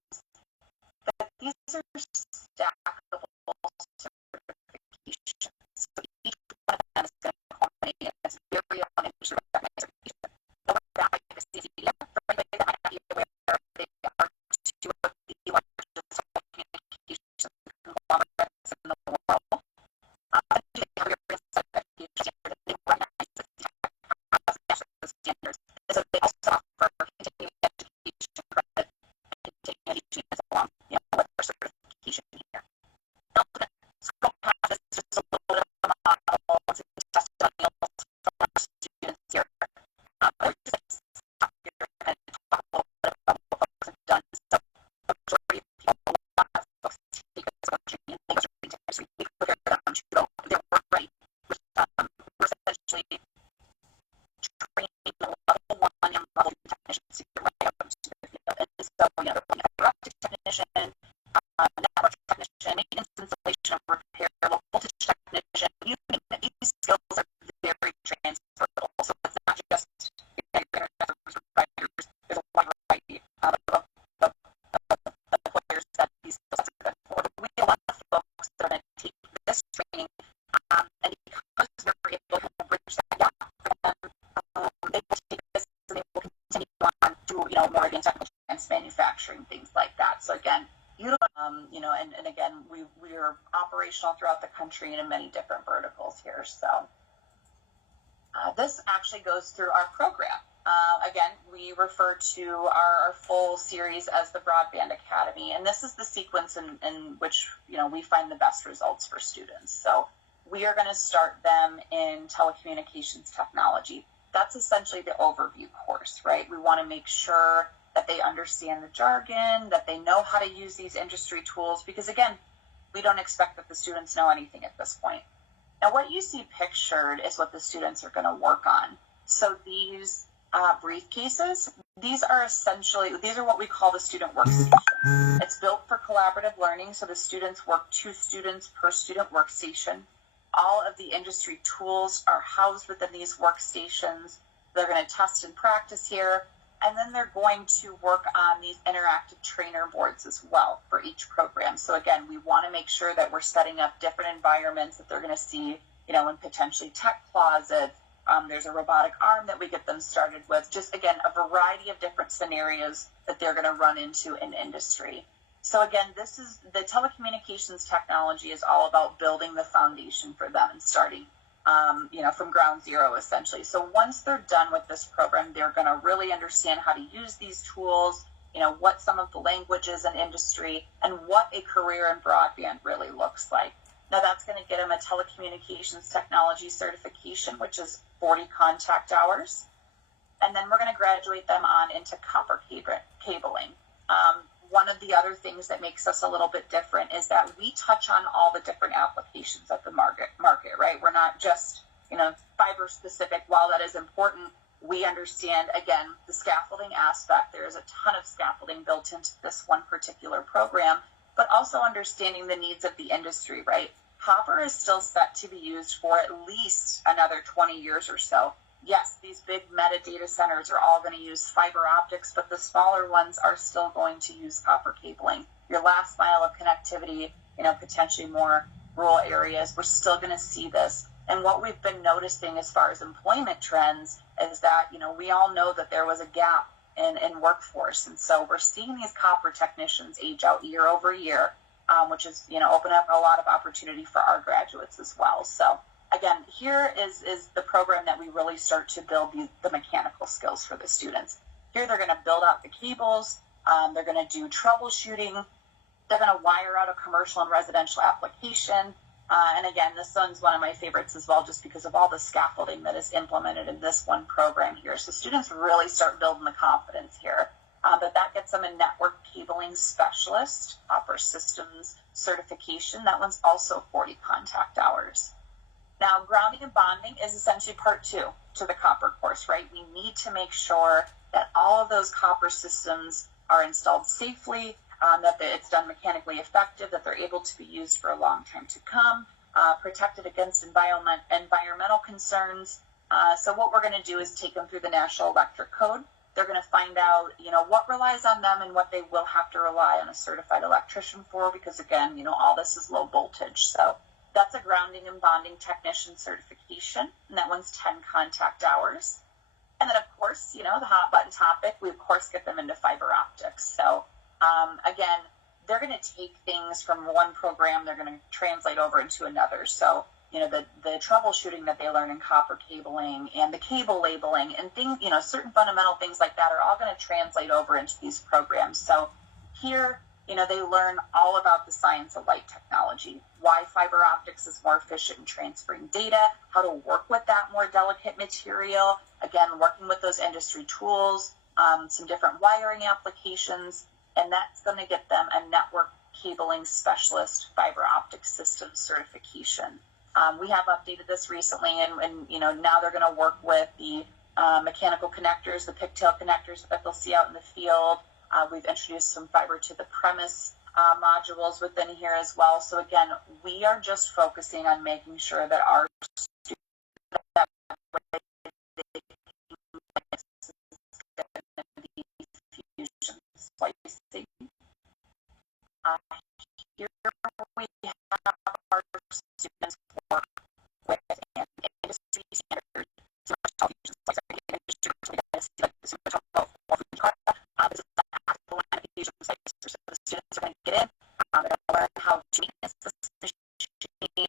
But these are stackable certifications. So each one of them is going to culminate in its very own industry recognized certification. Over that, like a CCDF, for anybody that might be aware, they are 2 of the largest telecommunications conglomerates in the world. They have a very certification standard that they recognize as national standards. And so they also offer continuing education so we prepare them to go. They're ready. We're essentially training level 1 and level 2 technicians to get right out into the field. And so, they're looking at fiber optic technician, network technician, maintenance, installation, repair, low voltage technician. You name it. These skills are very transferable. So it's not just internet service providers. There's a wide variety of employers that these skills are good for. We have a lot of folks that are going to take this training, and because we're able to bridge that gap for them, they will take this and they will continue on to more advanced manufacturing, things like that. So again, and again, we are operational throughout the country and in many different verticals here. So this actually goes through our program. Again, we refer to our full series as the Broadband Academy, and this is the sequence in which we find the best results for students. So we are going to start them in telecommunications technology. That's essentially the overview course, right? We want to make sure that they understand the jargon, that they know how to use these industry tools, because again, we don't expect that the students know anything at this point. Now, what you see pictured is what the students are going to work on. So these briefcases, these are what we call the student workstation. It's built for collaborative learning, so the students work 2 students per student workstation. All of the industry tools are housed within these workstations. They're going to test and practice here. And then they're going to work on these interactive trainer boards as well for each program. So again, we want to make sure that we're setting up different environments that they're going to see, in potentially tech closets. There's a robotic arm that we get them started with. Just again, a variety of different scenarios that they're going to run into in industry. So again, this is the telecommunications technology is all about building the foundation for them and starting from ground zero, essentially. So once they're done with this program, they're going to really understand how to use these tools, what some of the languages in industry, and what a career in broadband really looks like. Now, that's going to get them a telecommunications technology certification, which is 40 contact hours. And then we're going to graduate them on into copper cabling. One of the other things that makes us a little bit different is that we touch on all the different applications of the market, right? We're not just, fiber specific. While that is important, we understand, again, the scaffolding aspect. There is a ton of scaffolding built into this one particular program, but also understanding the needs of the industry, right? Copper is still set to be used for at least another 20 years or so. Yes, these big metadata centers are all going to use fiber optics, but the smaller ones are still going to use copper cabling. Your last mile of connectivity, potentially more rural areas, we're still going to see this. And what we've been noticing as far as employment trends is that, we all know that there was a gap in workforce. And so we're seeing these copper technicians age out year over year, which is, open up a lot of opportunity for our graduates as well. So again, here is the program that we really start to build the mechanical skills for the students. Here they're going to build out the cables. They're going to do troubleshooting. They're going to wire out a commercial and residential application. And again, this one's one of my favorites as well, just because of all the scaffolding that is implemented in this one program here. So students really start building the confidence here. But that gets them a network cabling specialist, copper systems certification. That one's also 40 contact hours. Now, grounding and bonding is essentially part 2 to the copper course, right? We need to make sure that all of those copper systems are installed safely, that it's done mechanically effective, that they're able to be used for a long time to come, protected against environmental concerns. So what we're going to do is take them through the National Electric Code. They're going to find out, what relies on them and what they will have to rely on a certified electrician for, because again, all this is low voltage. So that's a grounding and bonding technician certification, and that one's 10 contact hours. And then, of course, the hot button topic, we, of course, get them into fiber optics. So, again, they're going to take things from one program, they're going to translate over into another. So, the troubleshooting that they learn in copper cabling and the cable labeling and things, certain fundamental things like that are all going to translate over into these programs. So here, they learn all about the science of light technology, why fiber optics is more efficient in transferring data, how to work with that more delicate material, again, working with those industry tools, some different wiring applications, and that's going to get them a network cabling specialist fiber optic system certification. We have updated this recently, and now they're going to work with the mechanical connectors, the pigtail connectors that they'll see out in the field. We've introduced some fiber to the premise modules within here as well. So again, we are just focusing on making sure that our students that fusion splicing. Here we have our students work with an industry standard fusion splicer. Industry, this is the fusion splicer. So the students are going to get in, they're going to learn how to maintenance this machine.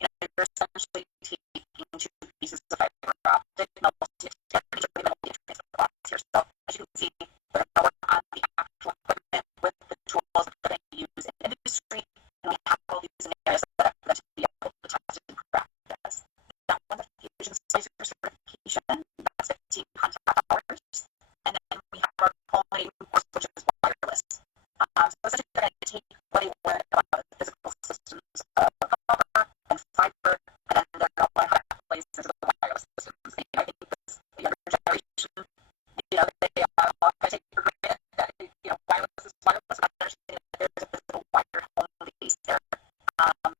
They're essentially taking two pieces of fiber optic and almost together here. So as you can see, we're going to work on the actual equipment with the tools that they use in industry, and we have all these scenarios that are going to be able to test in practice. That one's a fusion slicer certification, that's 15 contact hours, and then we have our culminating course, which is wireless. So essentially, they're going to take what they learn about the physical systems of copper and fiber, and then they're going to learn how to place into the wireless systems. I think this, the younger generation, they all take for granted that wireless is wireless. I understand that there's a physical wired home base there.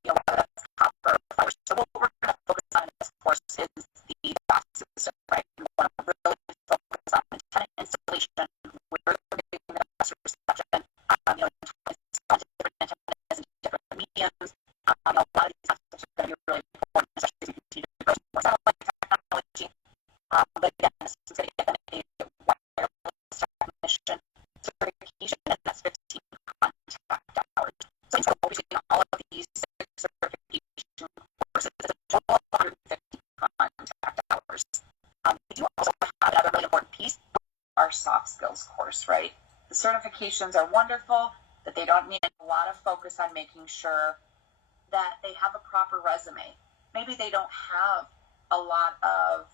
Whether that's copper or fiber. So what we're going to focus on in this course is the DOS system, right? We want to really focus on antenna installation, where they're getting the best reception. Different antennas and different mediums. A lot of these concepts are going to be really important, especially as we continue to grow more satellite technology. But again, this is going to get them a wireless technician certification, and that's 15 contact hours. So we'll be taking all of these 6 certification courses, a total of 150 contact hours. We do also have another really important piece, our soft skills course, right? The certifications are wonderful, but they don't need a lot of focus on making sure that they have a proper resume. Maybe they don't have a lot of,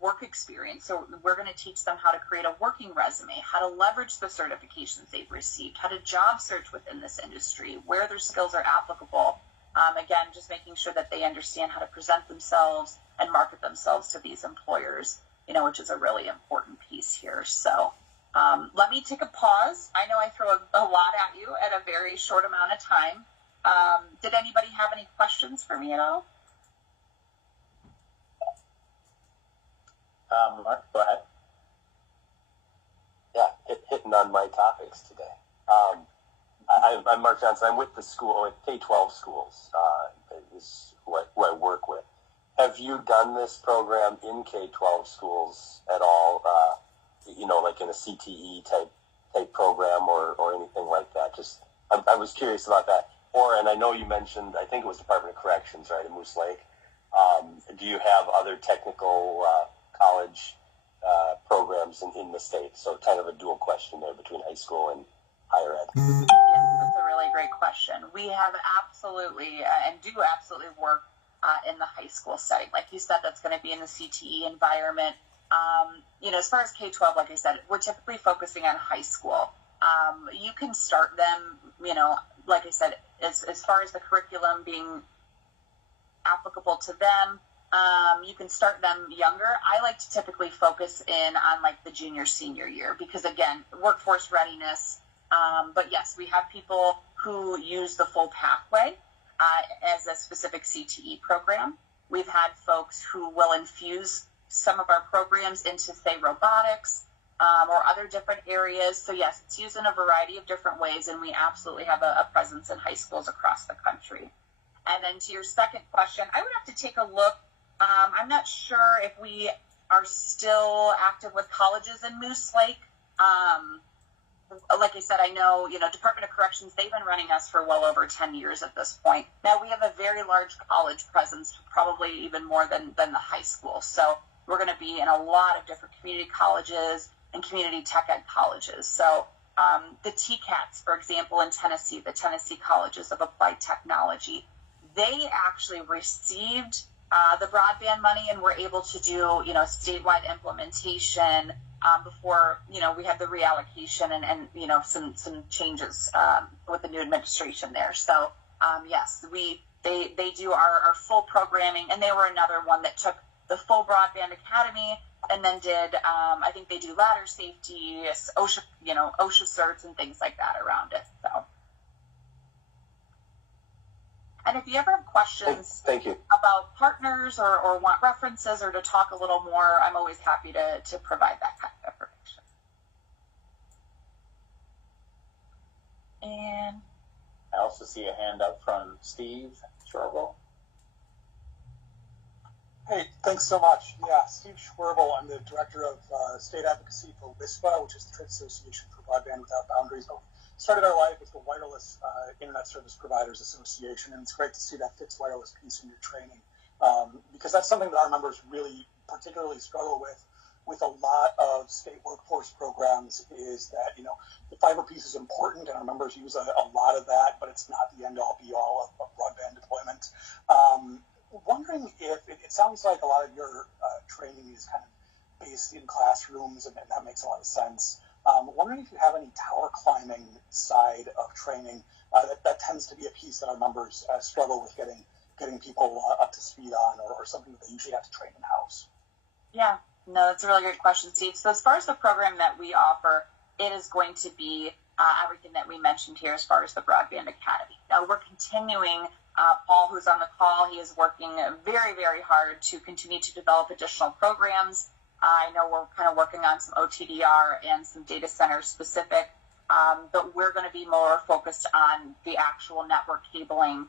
work experience. So we're going to teach them how to create a working resume, how to leverage the certifications they've received, how to job search within this industry, where their skills are applicable. Again, just making sure that they understand how to present themselves and market themselves to these employers, which is a really important piece here. So let me take a pause. I know I throw a lot at you at a very short amount of time. Did anybody have any questions for me at all? Mark, go ahead. Yeah, hitting on my topics today. I'm Mark Johnson. I'm with the school, with K-12 schools, is who I work with. Have you done this program in K-12 schools at all, like in a CTE type program or anything like that? Just, I was curious about that. And I know you mentioned, I think it was Department of Corrections, right, in Moose Lake. Do you have other technical college programs in the state? So kind of a dual question there between high school and higher ed. Yes, that's a really great question. We have absolutely and do absolutely work in the high school setting. Like you said, that's going to be in the CTE environment. As far as K-12, like I said, we're typically focusing on high school. You can start them, like I said, as far as the curriculum being applicable to them, you can start them younger. I like to typically focus in on like the junior, senior year because, again, workforce readiness. But yes, we have people who use the full pathway as a specific CTE program. We've had folks who will infuse some of our programs into, say, robotics or other different areas. So yes, it's used in a variety of different ways, and we absolutely have a presence in high schools across the country. And then to your second question, I would have to take a look. I'm not sure if we are still active with colleges in Moose Lake. Like I said, I know, Department of Corrections, they've been running us for well over 10 years at this point. Now we have a very large college presence, probably even more than the high school. So we're going to be in a lot of different community colleges and community tech ed colleges. So the TCATs, for example, in Tennessee, the Tennessee Colleges of Applied Technology, they actually received the broadband money and were able to do, statewide implementation before, we had the reallocation and some changes with the new administration there. So, yes, they do our full programming, and they were another one that took the full Broadband Academy and then did, I think they do ladder safety, OSHA, OSHA certs and things like that around it. So, and if you ever have questions Thank you. about partners or want references or to talk a little more, I'm always happy to provide that kind of information. And I also see a hand up from Steve Schwerble. Hey, thanks so much. Yeah, Steve Schwerble. I'm the director of state advocacy for WISPA, which is the Trade Association for Broadband Without Boundaries. But we started our life as the Wireless Internet Service Providers Association, and it's great to see that fixed wireless piece in your training, because that's something that our members really particularly struggle with a lot of state workforce programs, is that, the fiber piece is important, and our members use a lot of that, but it's not the end-all be-all of broadband deployment. Wondering if it sounds like a lot of your training is kind of based in classrooms, and that makes a lot of sense. Wondering if you have any tower climbing side of training. That tends to be a piece that our members struggle with getting people up to speed on, or something that they usually have to train in-house. yeah, no, that's a really great question, Steve. So as far as the program that we offer, it is going to be everything that we mentioned here as far as the Broadband Academy. Now, we're continuing, Paul, who's on the call, he is working very, very hard to continue to develop additional programs. I know we're kind of working on some OTDR and some data center specific, but we're going to be more focused on the actual network cabling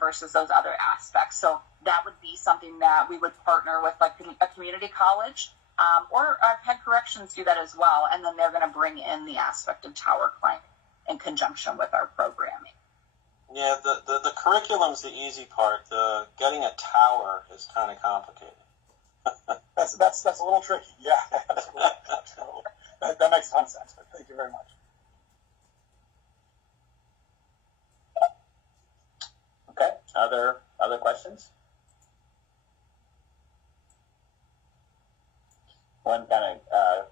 versus those other aspects. So that would be something that we would partner with like a community college, or I've had corrections do that as well, and then they're going to bring in the aspect of tower climbing in conjunction with our programming. Yeah, the curriculum's the easy part. The getting a tower is kind of complicated. That's a little tricky. Yeah, absolutely. That makes a ton of sense. But thank you very much. Okay, other questions? One kind of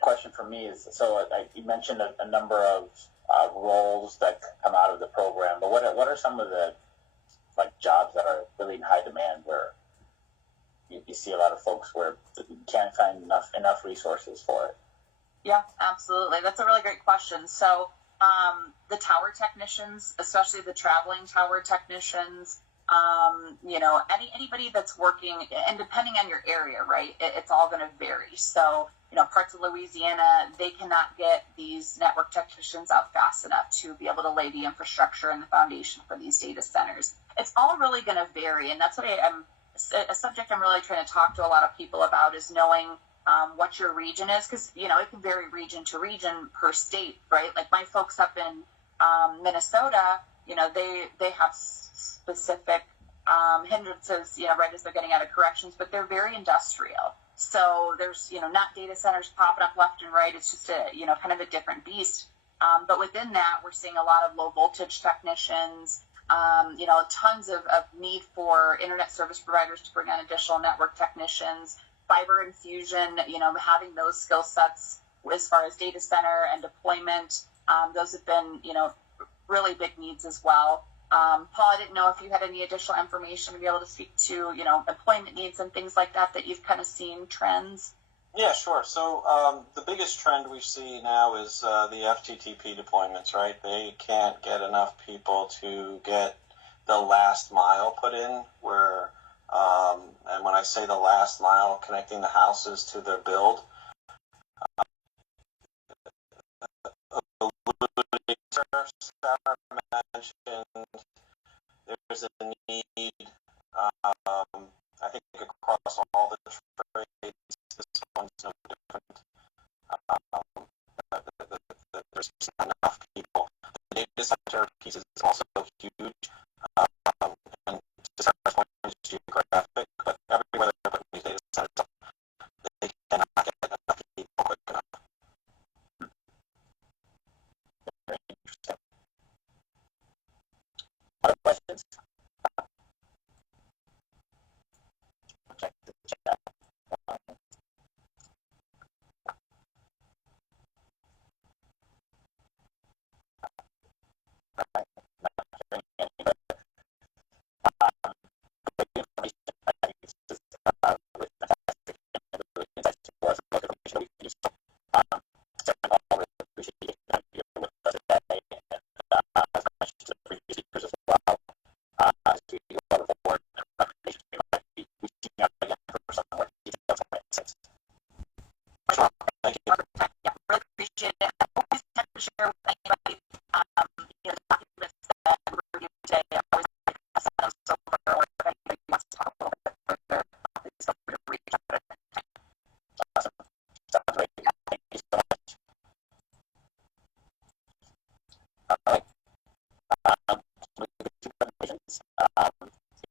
question for me is, so you mentioned a number of roles that come out of the program, but what are some of the jobs that are really in high demand where you see a lot of folks where you can't find enough resources for it? Yeah, absolutely. That's a really great question. So the tower technicians, especially the traveling tower technicians, anybody that's working, and depending on your area, right, it's all going to vary. So, parts of Louisiana, they cannot get these network technicians out fast enough to be able to lay the infrastructure and the foundation for these data centers. It's all really going to vary, and that's what a subject I'm really trying to talk to a lot of people about is knowing what your region is, because, it can vary region to region per state, right? Like my folks up in Minnesota, they have specific hindrances, right as they're getting out of corrections, but they're very industrial. So there's, not data centers popping up left and right. It's just a, kind of a different beast. But within that, we're seeing a lot of low voltage technicians, tons of need for internet service providers to bring on additional network technicians, fiber infusion, having those skill sets as far as data center and deployment. Those have been, really big needs as well. Paul, I didn't know if you had any additional information to be able to speak to, employment needs and things like that you've kind of seen trends. Yeah, sure. So the biggest trend we see now is the FTTP deployments, right? They can't get enough people to get the last mile put in, where, and when I say the last mile, connecting the houses to their build. Sarah mentioned there's a need, I think, across all the trades. This one's no different. There's not enough people. The data center piece is also huge, and to Sarah's point, it's geographic, but everywhere they're putting these data centers up, they cannot get enough people quick enough. Very interesting. Other questions? Check the chat.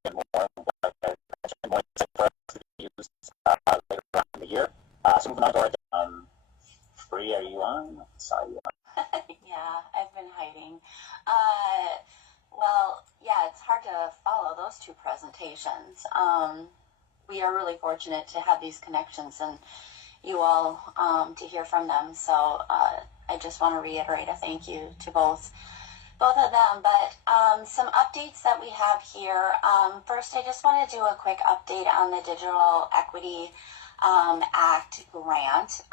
get more, like I mentioned, more insight for us to use later on in the year. So moving on to our Bree, are you on? Sorry, you on. Yeah, I've been hiding. Well, yeah, it's hard to follow those two presentations. We are really fortunate to have these connections and you all to hear from them. So I just want to reiterate a thank you to both of them. But some updates that we have here. First, I just want to do a quick update on the Digital Equity Act grant.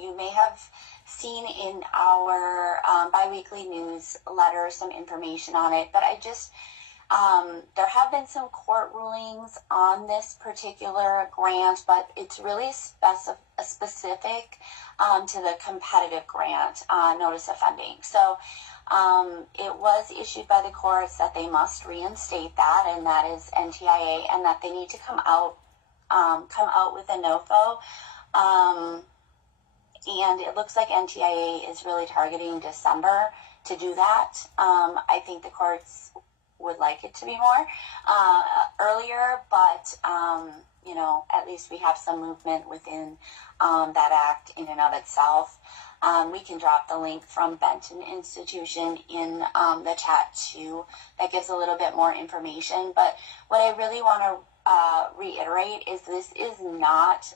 You may have seen in our biweekly newsletter some information on it, but there have been some court rulings on this particular grant, but it's really specific to the competitive grant notice of funding. So it was issued by the courts that they must reinstate that, and that is NTIA, and that they need to come out with a NOFO. And it looks like NTIA is really targeting December to do that. I think the courts would like it to be more earlier, but at least we have some movement within that act in and of itself. We can drop the link from Benton Institution in the chat too. That gives a little bit more information. But what I really want to reiterate is this is not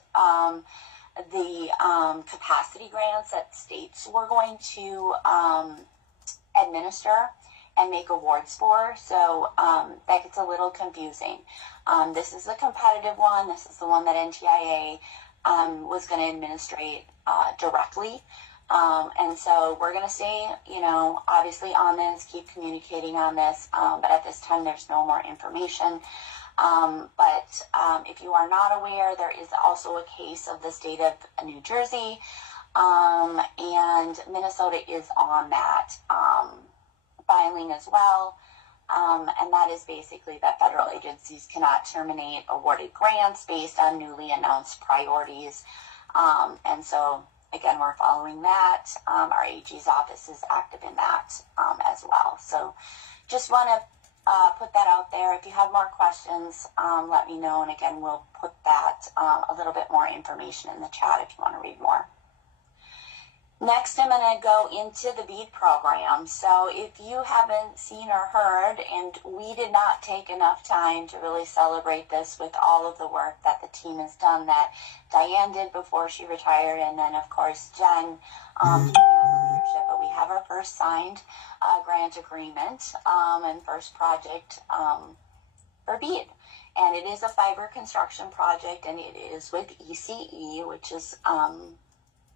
the capacity grants that states were going to administer and make awards for. So that gets a little confusing. This is a competitive one. This is the one that NTIA was going to administrate directly. And so we're going to stay, obviously on this, keep communicating on this, but at this time there's no more information. But if you are not aware, there is also a case of the state of New Jersey, and Minnesota is on that filing as well. And that is basically that federal agencies cannot terminate awarded grants based on newly announced priorities. And so, again, we're following that. Our AG's office is active in that as well. So just want to put that out there. If you have more questions, let me know. And again, we'll put that a little bit more information in the chat if you want to read more. Next, I'm going to go into the BEAD program. So if you haven't seen or heard, and we did not take enough time to really celebrate this with all of the work that the team has done, that Diane did before she retired, and then of course Jen on the leadership. But we have our first signed grant agreement and first project for BEAD. And it is a fiber construction project, and it is with ECE, which is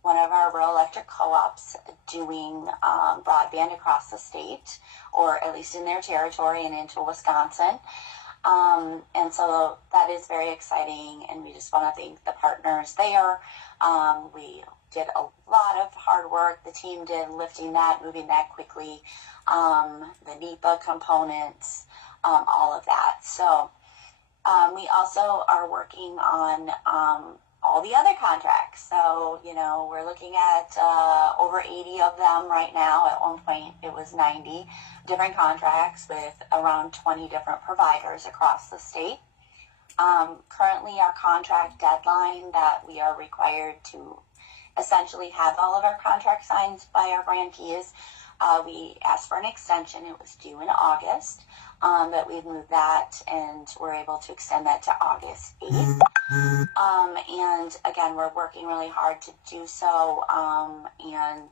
one of our rural electric co-ops doing broadband across the state, or at least in their territory and into Wisconsin. And so that is very exciting, and we just want to thank the partners there. We did a lot of hard work, the team did, lifting that, moving that quickly, the NEPA components, all of that. So we also are working on all the other contracts. So, we're looking at over 80 of them right now. At one point, it was 90 different contracts with around 20 different providers across the state. Currently, our contract deadline that we are required to essentially have all of our contracts signed by our grantees, we asked for an extension. It was due in August, but we've moved that, and we're able to extend that to August 8th. And again, we're working really hard to do so. And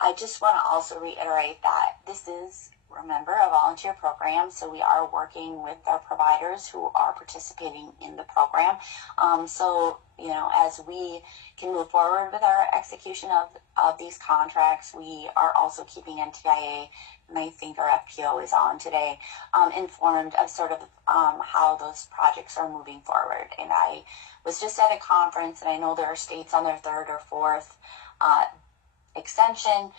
I just want to also reiterate that this is, remember, a volunteer program. So we are working with our providers who are participating in the program. So, as we can move forward with our execution of these contracts, we are also keeping NTIA, and I think our FPO is on today, informed of sort of how those projects are moving forward. And I was just at a conference, and I know there are states on their third or fourth extension,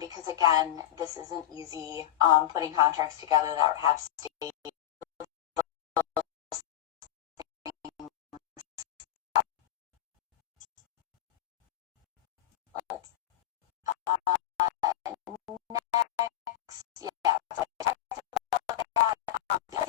because again, this isn't easy putting contracts together that have state next, yeah, so I talked about that. The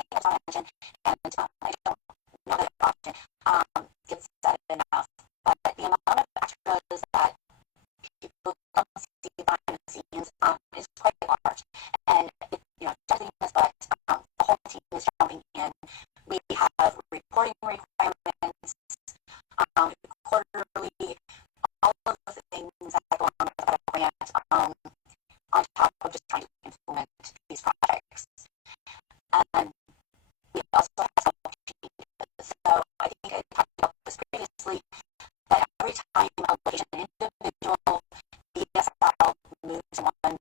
also has some changes. So I think I talked about this previously, but every time a location, an individual BSL moves one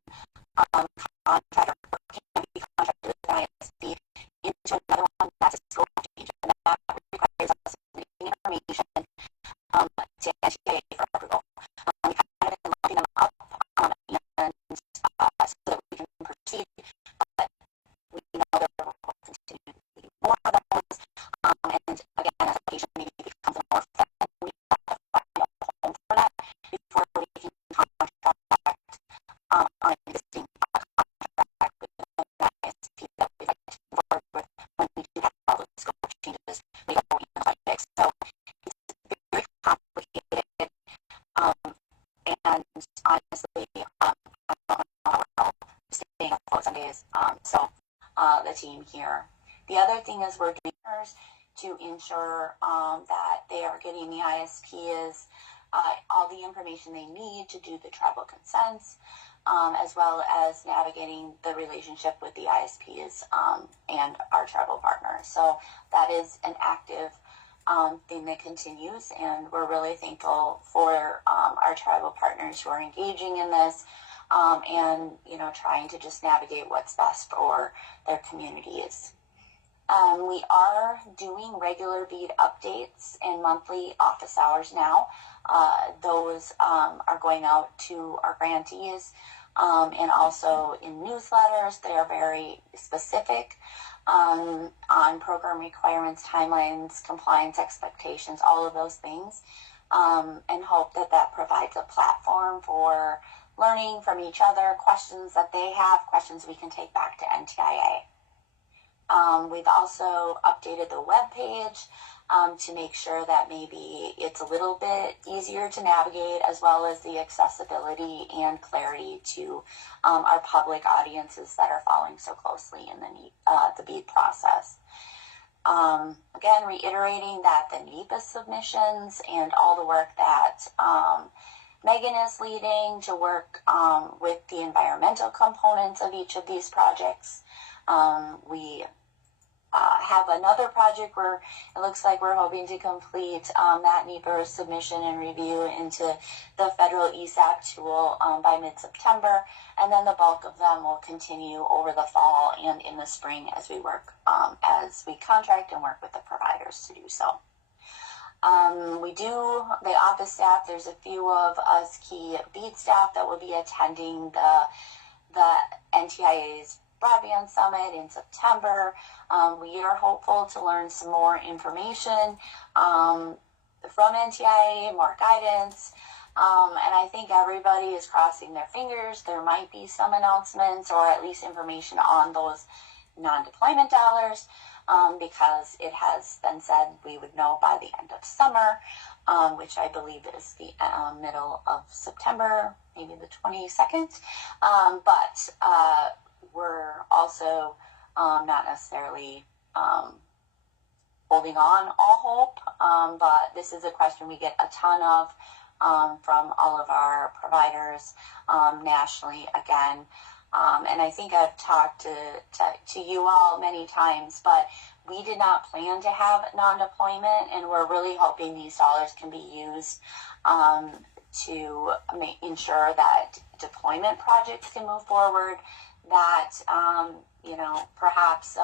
contractor or can be contracted with an ISP into another one, that's a scope change, and that requires us submitting information to NTA for approval. We kind of been lumping them up and so that we can proceed, but we know there will continue to be more of those. And again, as a patient maybe becomes more effective, we have to find a home for that before we can contract on an existing contract with an ISP that we've worked with when we do have all those scope changes later in the project. So it's very complicated, and honestly, I don't know how we're all staying afloat some days. So the team here. The other thing is we're doing to ensure that they are getting the ISPs all the information they need to do the tribal consents, as well as navigating the relationship with the ISPs and our tribal partners. So that is an active thing that continues, and we're really thankful for our tribal partners who are engaging in this and trying to just navigate what's best for their communities. We are doing regular bead updates and monthly office hours now. Those are going out to our grantees and also in newsletters. They are very specific on program requirements, timelines, compliance expectations, all of those things, and hope that that provides a platform for learning from each other, questions that they have, questions we can take back to NTIA. We've also updated the webpage to make sure that maybe it's a little bit easier to navigate, as well as the accessibility and clarity to our public audiences that are following so closely in the BEAD process. Again, reiterating that the NEPA submissions and all the work that Megan is leading to work with the environmental components of each of these projects. We have another project where it looks like we're hoping to complete that NEPA submission and review into the federal ESAP tool by mid-September, and then the bulk of them will continue over the fall and in the spring as we work, as we contract and work with the providers to do so. We do, the office staff, there's a few of us key BEAD staff that will be attending the NTIA's Broadband Summit in September. We are hopeful to learn some more information from NTIA, more guidance, and I think everybody is crossing their fingers. There might be some announcements or at least information on those non-deployment dollars, because it has been said we would know by the end of summer, which I believe is the middle of September, maybe the 22nd, but we're also not necessarily holding on all hope, but this is a question we get a ton of from all of our providers nationally again. And I think I've talked to you all many times, but we did not plan to have non-deployment, and we're really hoping these dollars can be used to ensure that deployment projects can move forward, that perhaps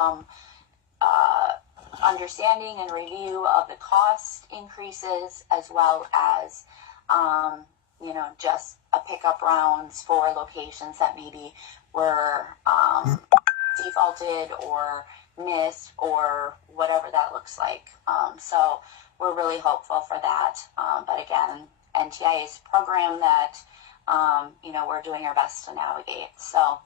understanding and review of the cost increases, as well as just a pickup rounds for locations that maybe were defaulted or missed or whatever that looks like. So we're really hopeful for that. But again, NTIA's program that we're doing our best to navigate. So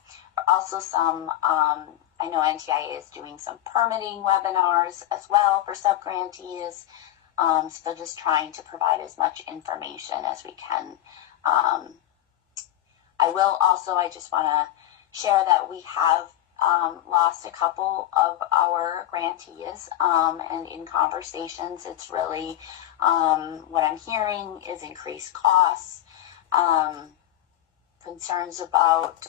also some, I know NTIA is doing some permitting webinars as well for subgrantees. So just trying to provide as much information as we can. I just want to share that we have lost a couple of our grantees, and in conversations, it's really what I'm hearing is increased costs, concerns about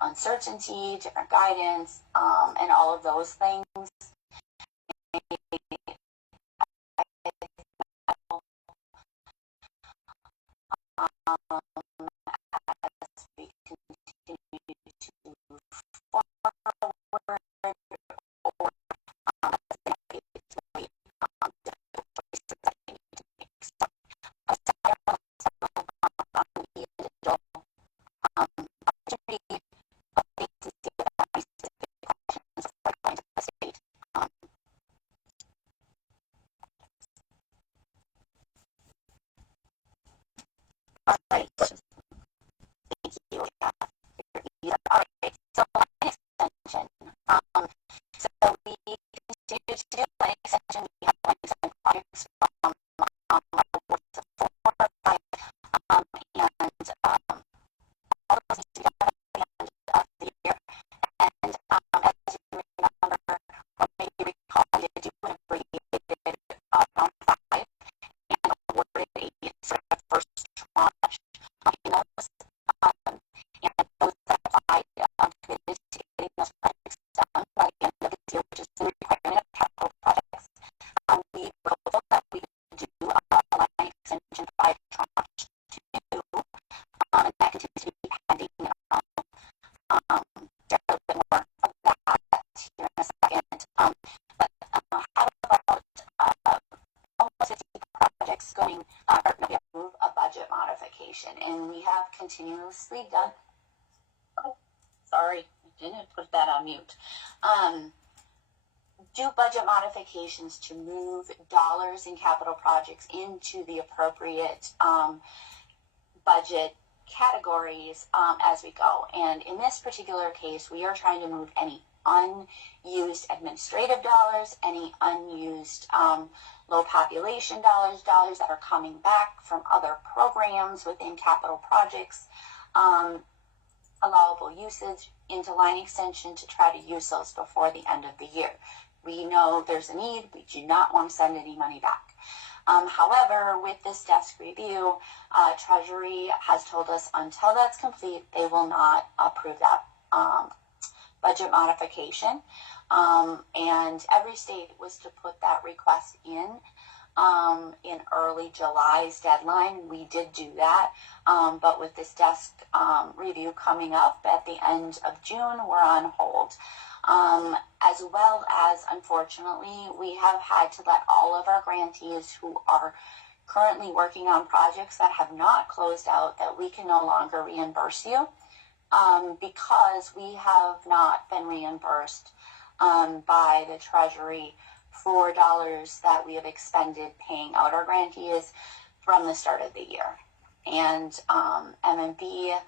uncertainty, different guidance, and all of those things. Right. Thank you. Yeah. All right. So line extension. So we continue to do line extension. We have line extension projects from our work to 4 or 5, and all those need to be done at the end of the year. And as you remember, or maybe recall, we did do an abbreviated round 5 and awarded a sort of first tranche of those, and those that applied committed to getting those projects done by the end of this year, which is the requirement of capital projects. We were hopeful that we could do a line extension 5 tranche 2, and that continues to be pending. Share a little bit more of that here in a second. But how about almost 50 projects going, or maybe approve a budget modification? And we have continuously done, sorry, I didn't put that on mute. Do budget modifications to move dollars in capital projects into the appropriate budget categories as we go. And in this particular case, we are trying to move any unused administrative dollars, any unused low population dollars that are coming back from other programs within capital projects, allowable usage into line extension to try to use those before the end of the year. We know there's a need. We do not want to send any money back. However, with this desk review, Treasury has told us until that's complete, they will not approve that budget modification. And every state was to put that request in early July's deadline. We did do that, but with this desk review coming up at the end of June, we're on hold. As well as, unfortunately, we have had to let all of our grantees who are currently working on projects that have not closed out, that we can no longer reimburse you, because we have not been reimbursed by the Treasury for dollars that we have expended paying out our grantees from the start of the year. And MMB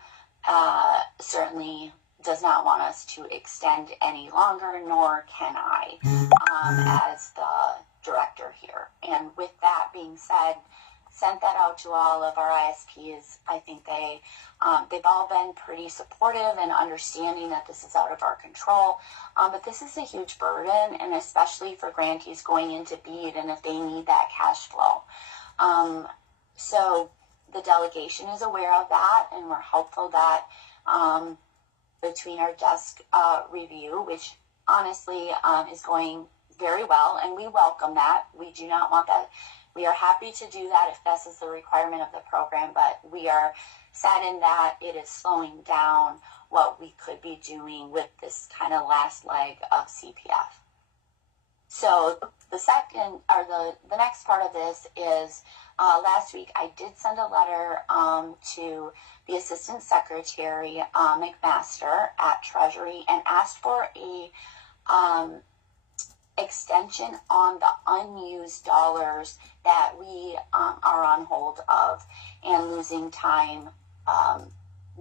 certainly does not want us to extend any longer, nor can I, as the director here. And with that being said, sent that out to all of our ISPs. I think they've all been pretty supportive and understanding that this is out of our control. But this is a huge burden, and especially for grantees going into BEAD and if they need that cash flow. So the delegation is aware of that, and we're hopeful that between our desk review, which honestly is going very well, and we welcome that. We do not want that. We are happy to do that if this is the requirement of the program, but we are saddened that it is slowing down what we could be doing with this kind of last leg of CPF. So the second, or the next part of this is last week I did send a letter to the Assistant Secretary McMaster at Treasury and asked for a extension on the unused dollars that we are on hold of and losing time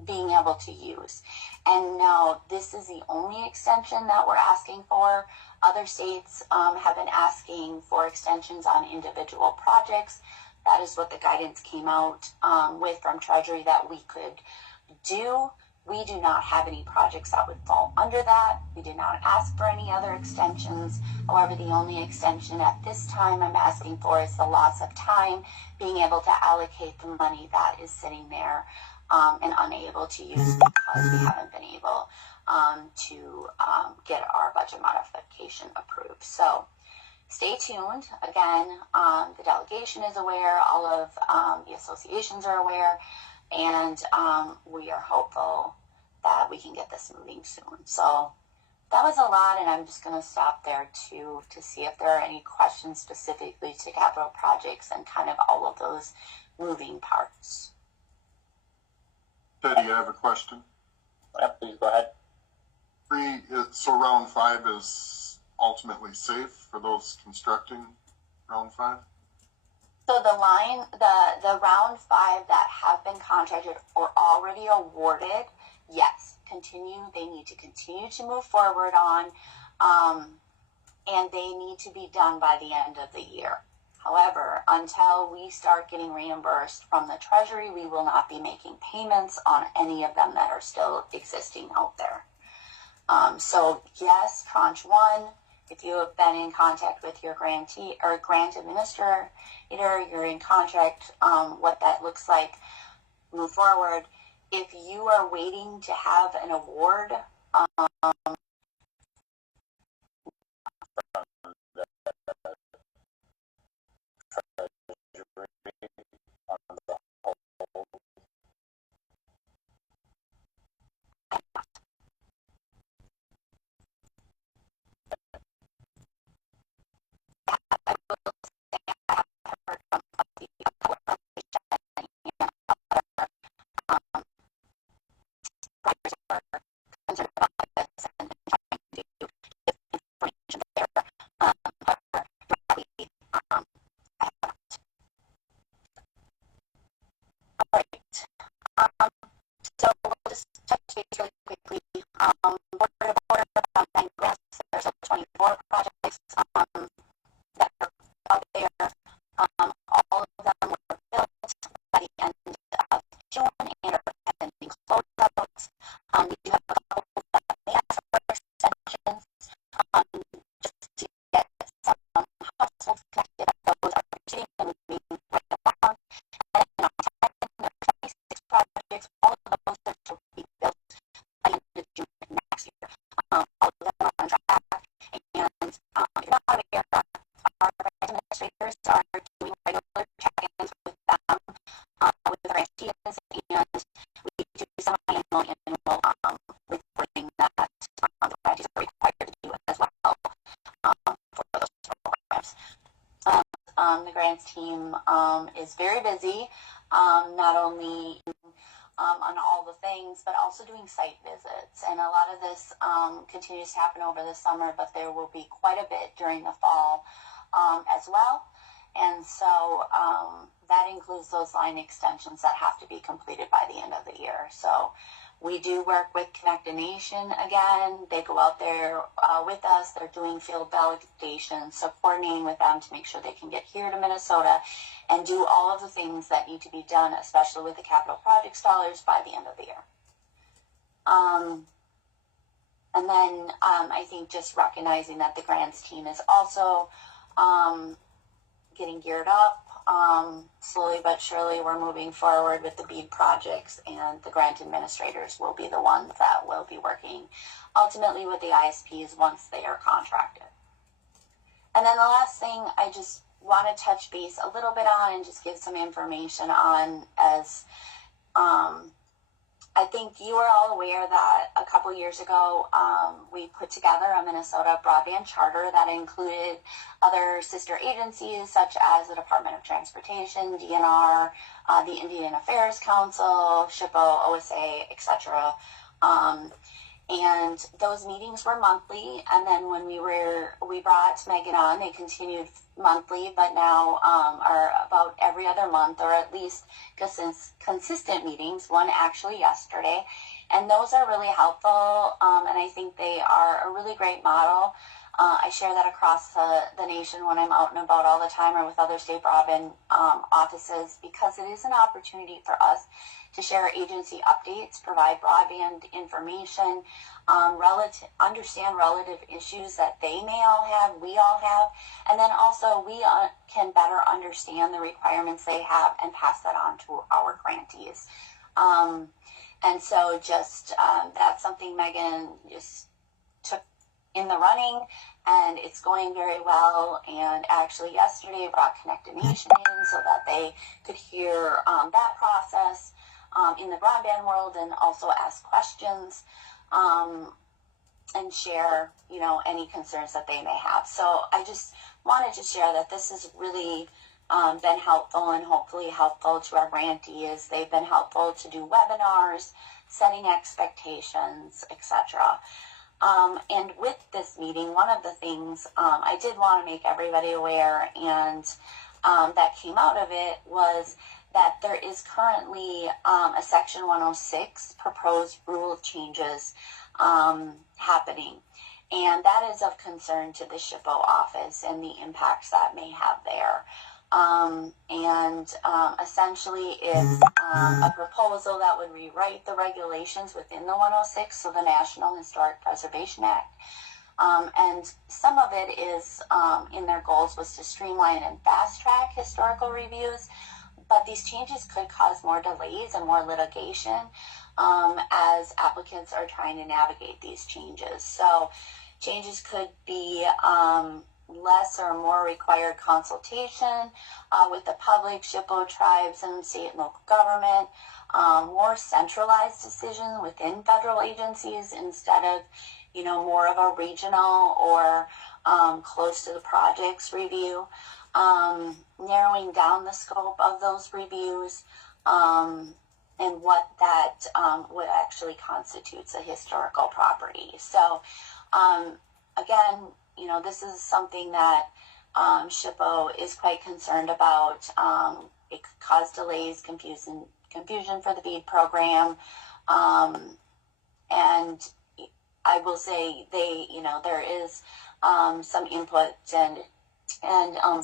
being able to use. And now this is the only extension that we're asking for. Other states have been asking for extensions on individual projects. That is what the guidance came out with from Treasury that we could do. We do not have any projects that would fall under that. We did not ask for any other extensions. However, the only extension at this time I'm asking for is the loss of time, being able to allocate the money that is sitting there and unable to use because we haven't been able to get our budget modification approved. So stay tuned. Again, the delegation is aware, all of the associations are aware, and we are hopeful that we can get this moving soon. So that was a lot, and I'm just going to stop there to see if there are any questions specifically to capital projects and kind of all of those moving parts. Teddy, I have a question. Yeah, please go ahead. So round 5 is ultimately safe for those constructing round 5? So the round 5 that have been contracted or already awarded, yes, they need to continue to move forward on, and they need to be done by the end of the year. However, until we start getting reimbursed from the Treasury, we will not be making payments on any of them that are still existing out there. So yes, tranche 1, if you have been in contact with your grantee or grant administrator, you're in contract, what that looks like, move forward. If you are waiting to have an award, so we'll just touch base really quickly. There's 24 projects that are out there. All of them were built by the end of June and are pending closeouts. We do have a couple that may ask for extensions just to get some households connected. Those are proceeding and moving right along. And then on 10, there are 26 projects. All of those are to be built by the end of June next year. All of them are on track. And if you're not aware, our grant administrators are doing regular check-ins with them, with the grantees, and we do semi-annual reporting that the grantees are required to do as well for those programs. The grants team is very busy, not only on all the things, but also doing site visits. And a lot of this continues to happen over the summer, but there will be quite a bit during the fall as well. And so that includes those line extensions that have to be completed by the end of the year. So we do work with Connect a Nation again. They go out there with us. They're doing field validation, so coordinating with them to make sure they can get here to Minnesota and do all of the things that need to be done, especially with the capital projects dollars, by the end of the year. And then I think just recognizing that the grants team is also getting geared up. Slowly but surely we're moving forward with the BEAD projects, and the grant administrators will be the ones that will be working ultimately with the ISPs once they are contracted. And then the last thing I just want to touch base a little bit on and just give some information on, as I think you are all aware that a couple years ago we put together a Minnesota broadband charter that included other sister agencies such as the Department of Transportation, DNR, the Indian Affairs Council, SHPO, OSA, etc. And those meetings were monthly, and then when we brought Megan on, they continued monthly, but now are about every other month, or at least consistent meetings, one actually yesterday. And those are really helpful, and I think they are a really great model. I share that across the nation when I'm out and about all the time, or with other state broadband offices, because it is an opportunity for us to share agency updates, provide broadband information, understand relative issues that they may all have, we all have, and then also we can better understand the requirements they have and pass that on to our grantees. And so just that's something Megan just took in the running, and it's going very well. And actually yesterday brought Connect a Nation in so that they could hear that process in the broadband world, and also ask questions and share, any concerns that they may have. So I just wanted to share that this has really been helpful, and hopefully helpful to our grantees. They've been helpful to do webinars, setting expectations, etc. And with this meeting, one of the things I did want to make everybody aware, and that came out of it was that there is currently a Section 106 proposed rule changes happening. And that is of concern to the SHPO office and the impacts that may have there. Essentially it's a proposal that would rewrite the regulations within the 106, so the National Historic Preservation Act. And some of it is in their goals was to streamline and fast track historical reviews, but these changes could cause more delays and more litigation as applicants are trying to navigate these changes. So changes could be less or more required consultation with the public, SHPO, tribes, and state and local government, more centralized decision within federal agencies instead of, more of a regional or close to the projects review, narrowing down the scope of those reviews, and what that what actually constitutes a historical property. So, again, this is something that SHPO is quite concerned about. It could cause delays, confusion for the BEAD program, and I will say there is some input and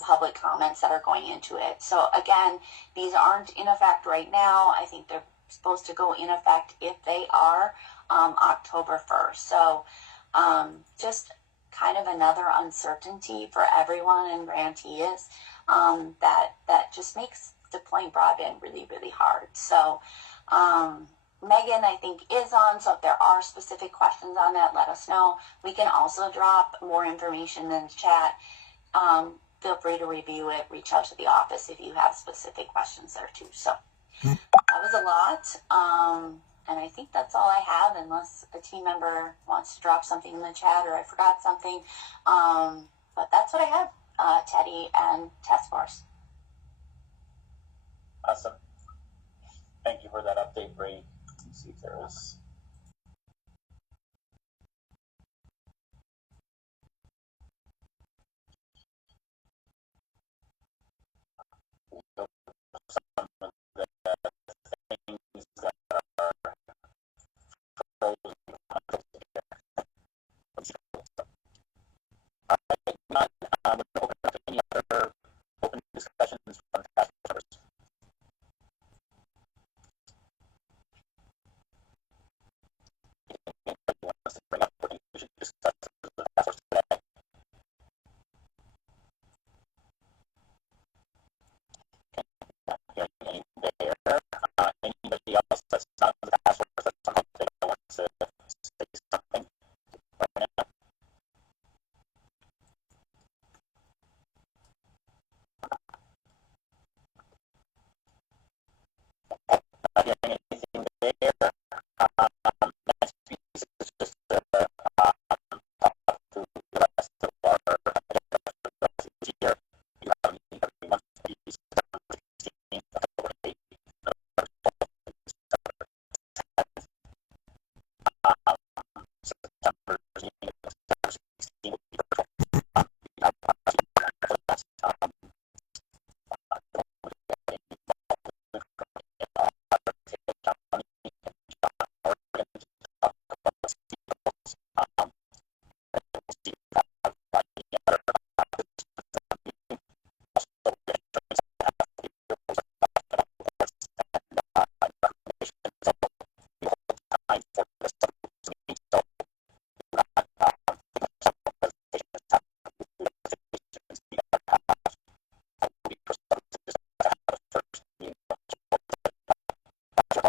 public comments that are going into it. So again, these aren't in effect right now. I think they're supposed to go in effect, if they are, October 1st. So just kind of another uncertainty for everyone and grantees that just makes deploying broadband really, really hard. So Megan, I think, is on, so if there are specific questions on that, let us know. We can also drop more information in the chat. Feel free to review it, reach out to the office if you have specific questions there too. So that was a lot, and I think that's all I have, unless a team member wants to drop something in the chat or I forgot something. But that's what I have, Teddy and Task Force. Awesome. Thank you for that update, Brady. Let's see if there is. Any other open discussions from task force? Anybody wants to bring up what we should discuss with the task force today? Not hearing anything there. Anybody else that's not on the task force that's on today that wants to say something right now? Not hearing anything there. Next piece is just talk through the rest of our year. You have a meeting every month. September 16th, October 8th, November 12th, September 16th will be perfect.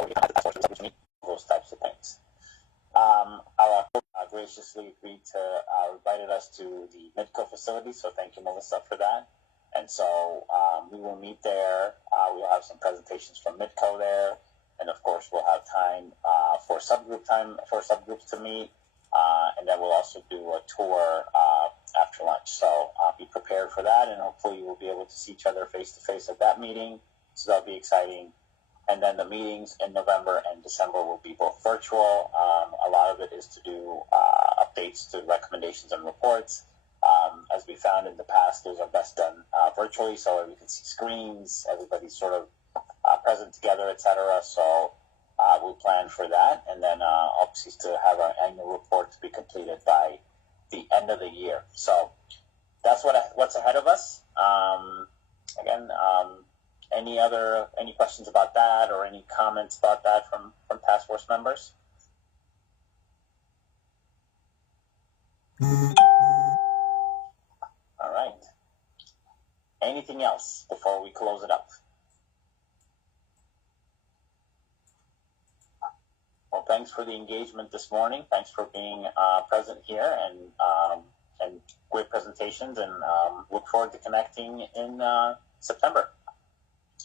You have those types of things. Our graciously agreed to invited us to the Midco facility, so thank you, Melissa, for that. And so we will meet there. We'll have some presentations from Midco there, and of course we'll have time for subgroups to meet, and then we'll also do a tour after lunch. So be prepared for that, and hopefully we'll be able to see each other face to face at that meeting. So that'll be exciting. And then the meetings in November and December will be both virtual. A lot of it is to do updates to recommendations and reports as we we found in the past, those are best done virtually, so we can see screens, everybody's sort of present together, etc. So we'll plan for that, and then obviously to have our annual report to be completed by the end of the year. So that's what's ahead of us. Again, any questions about that or any comments about that from task force members? All right. Anything else before we close it up? Well, thanks for the engagement this morning. Thanks for being present here and great presentations, and look forward to connecting in September.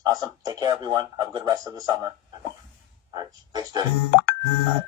Awesome. Take care, everyone. Have a good rest of the summer. All right. Thanks, Jenny. All right.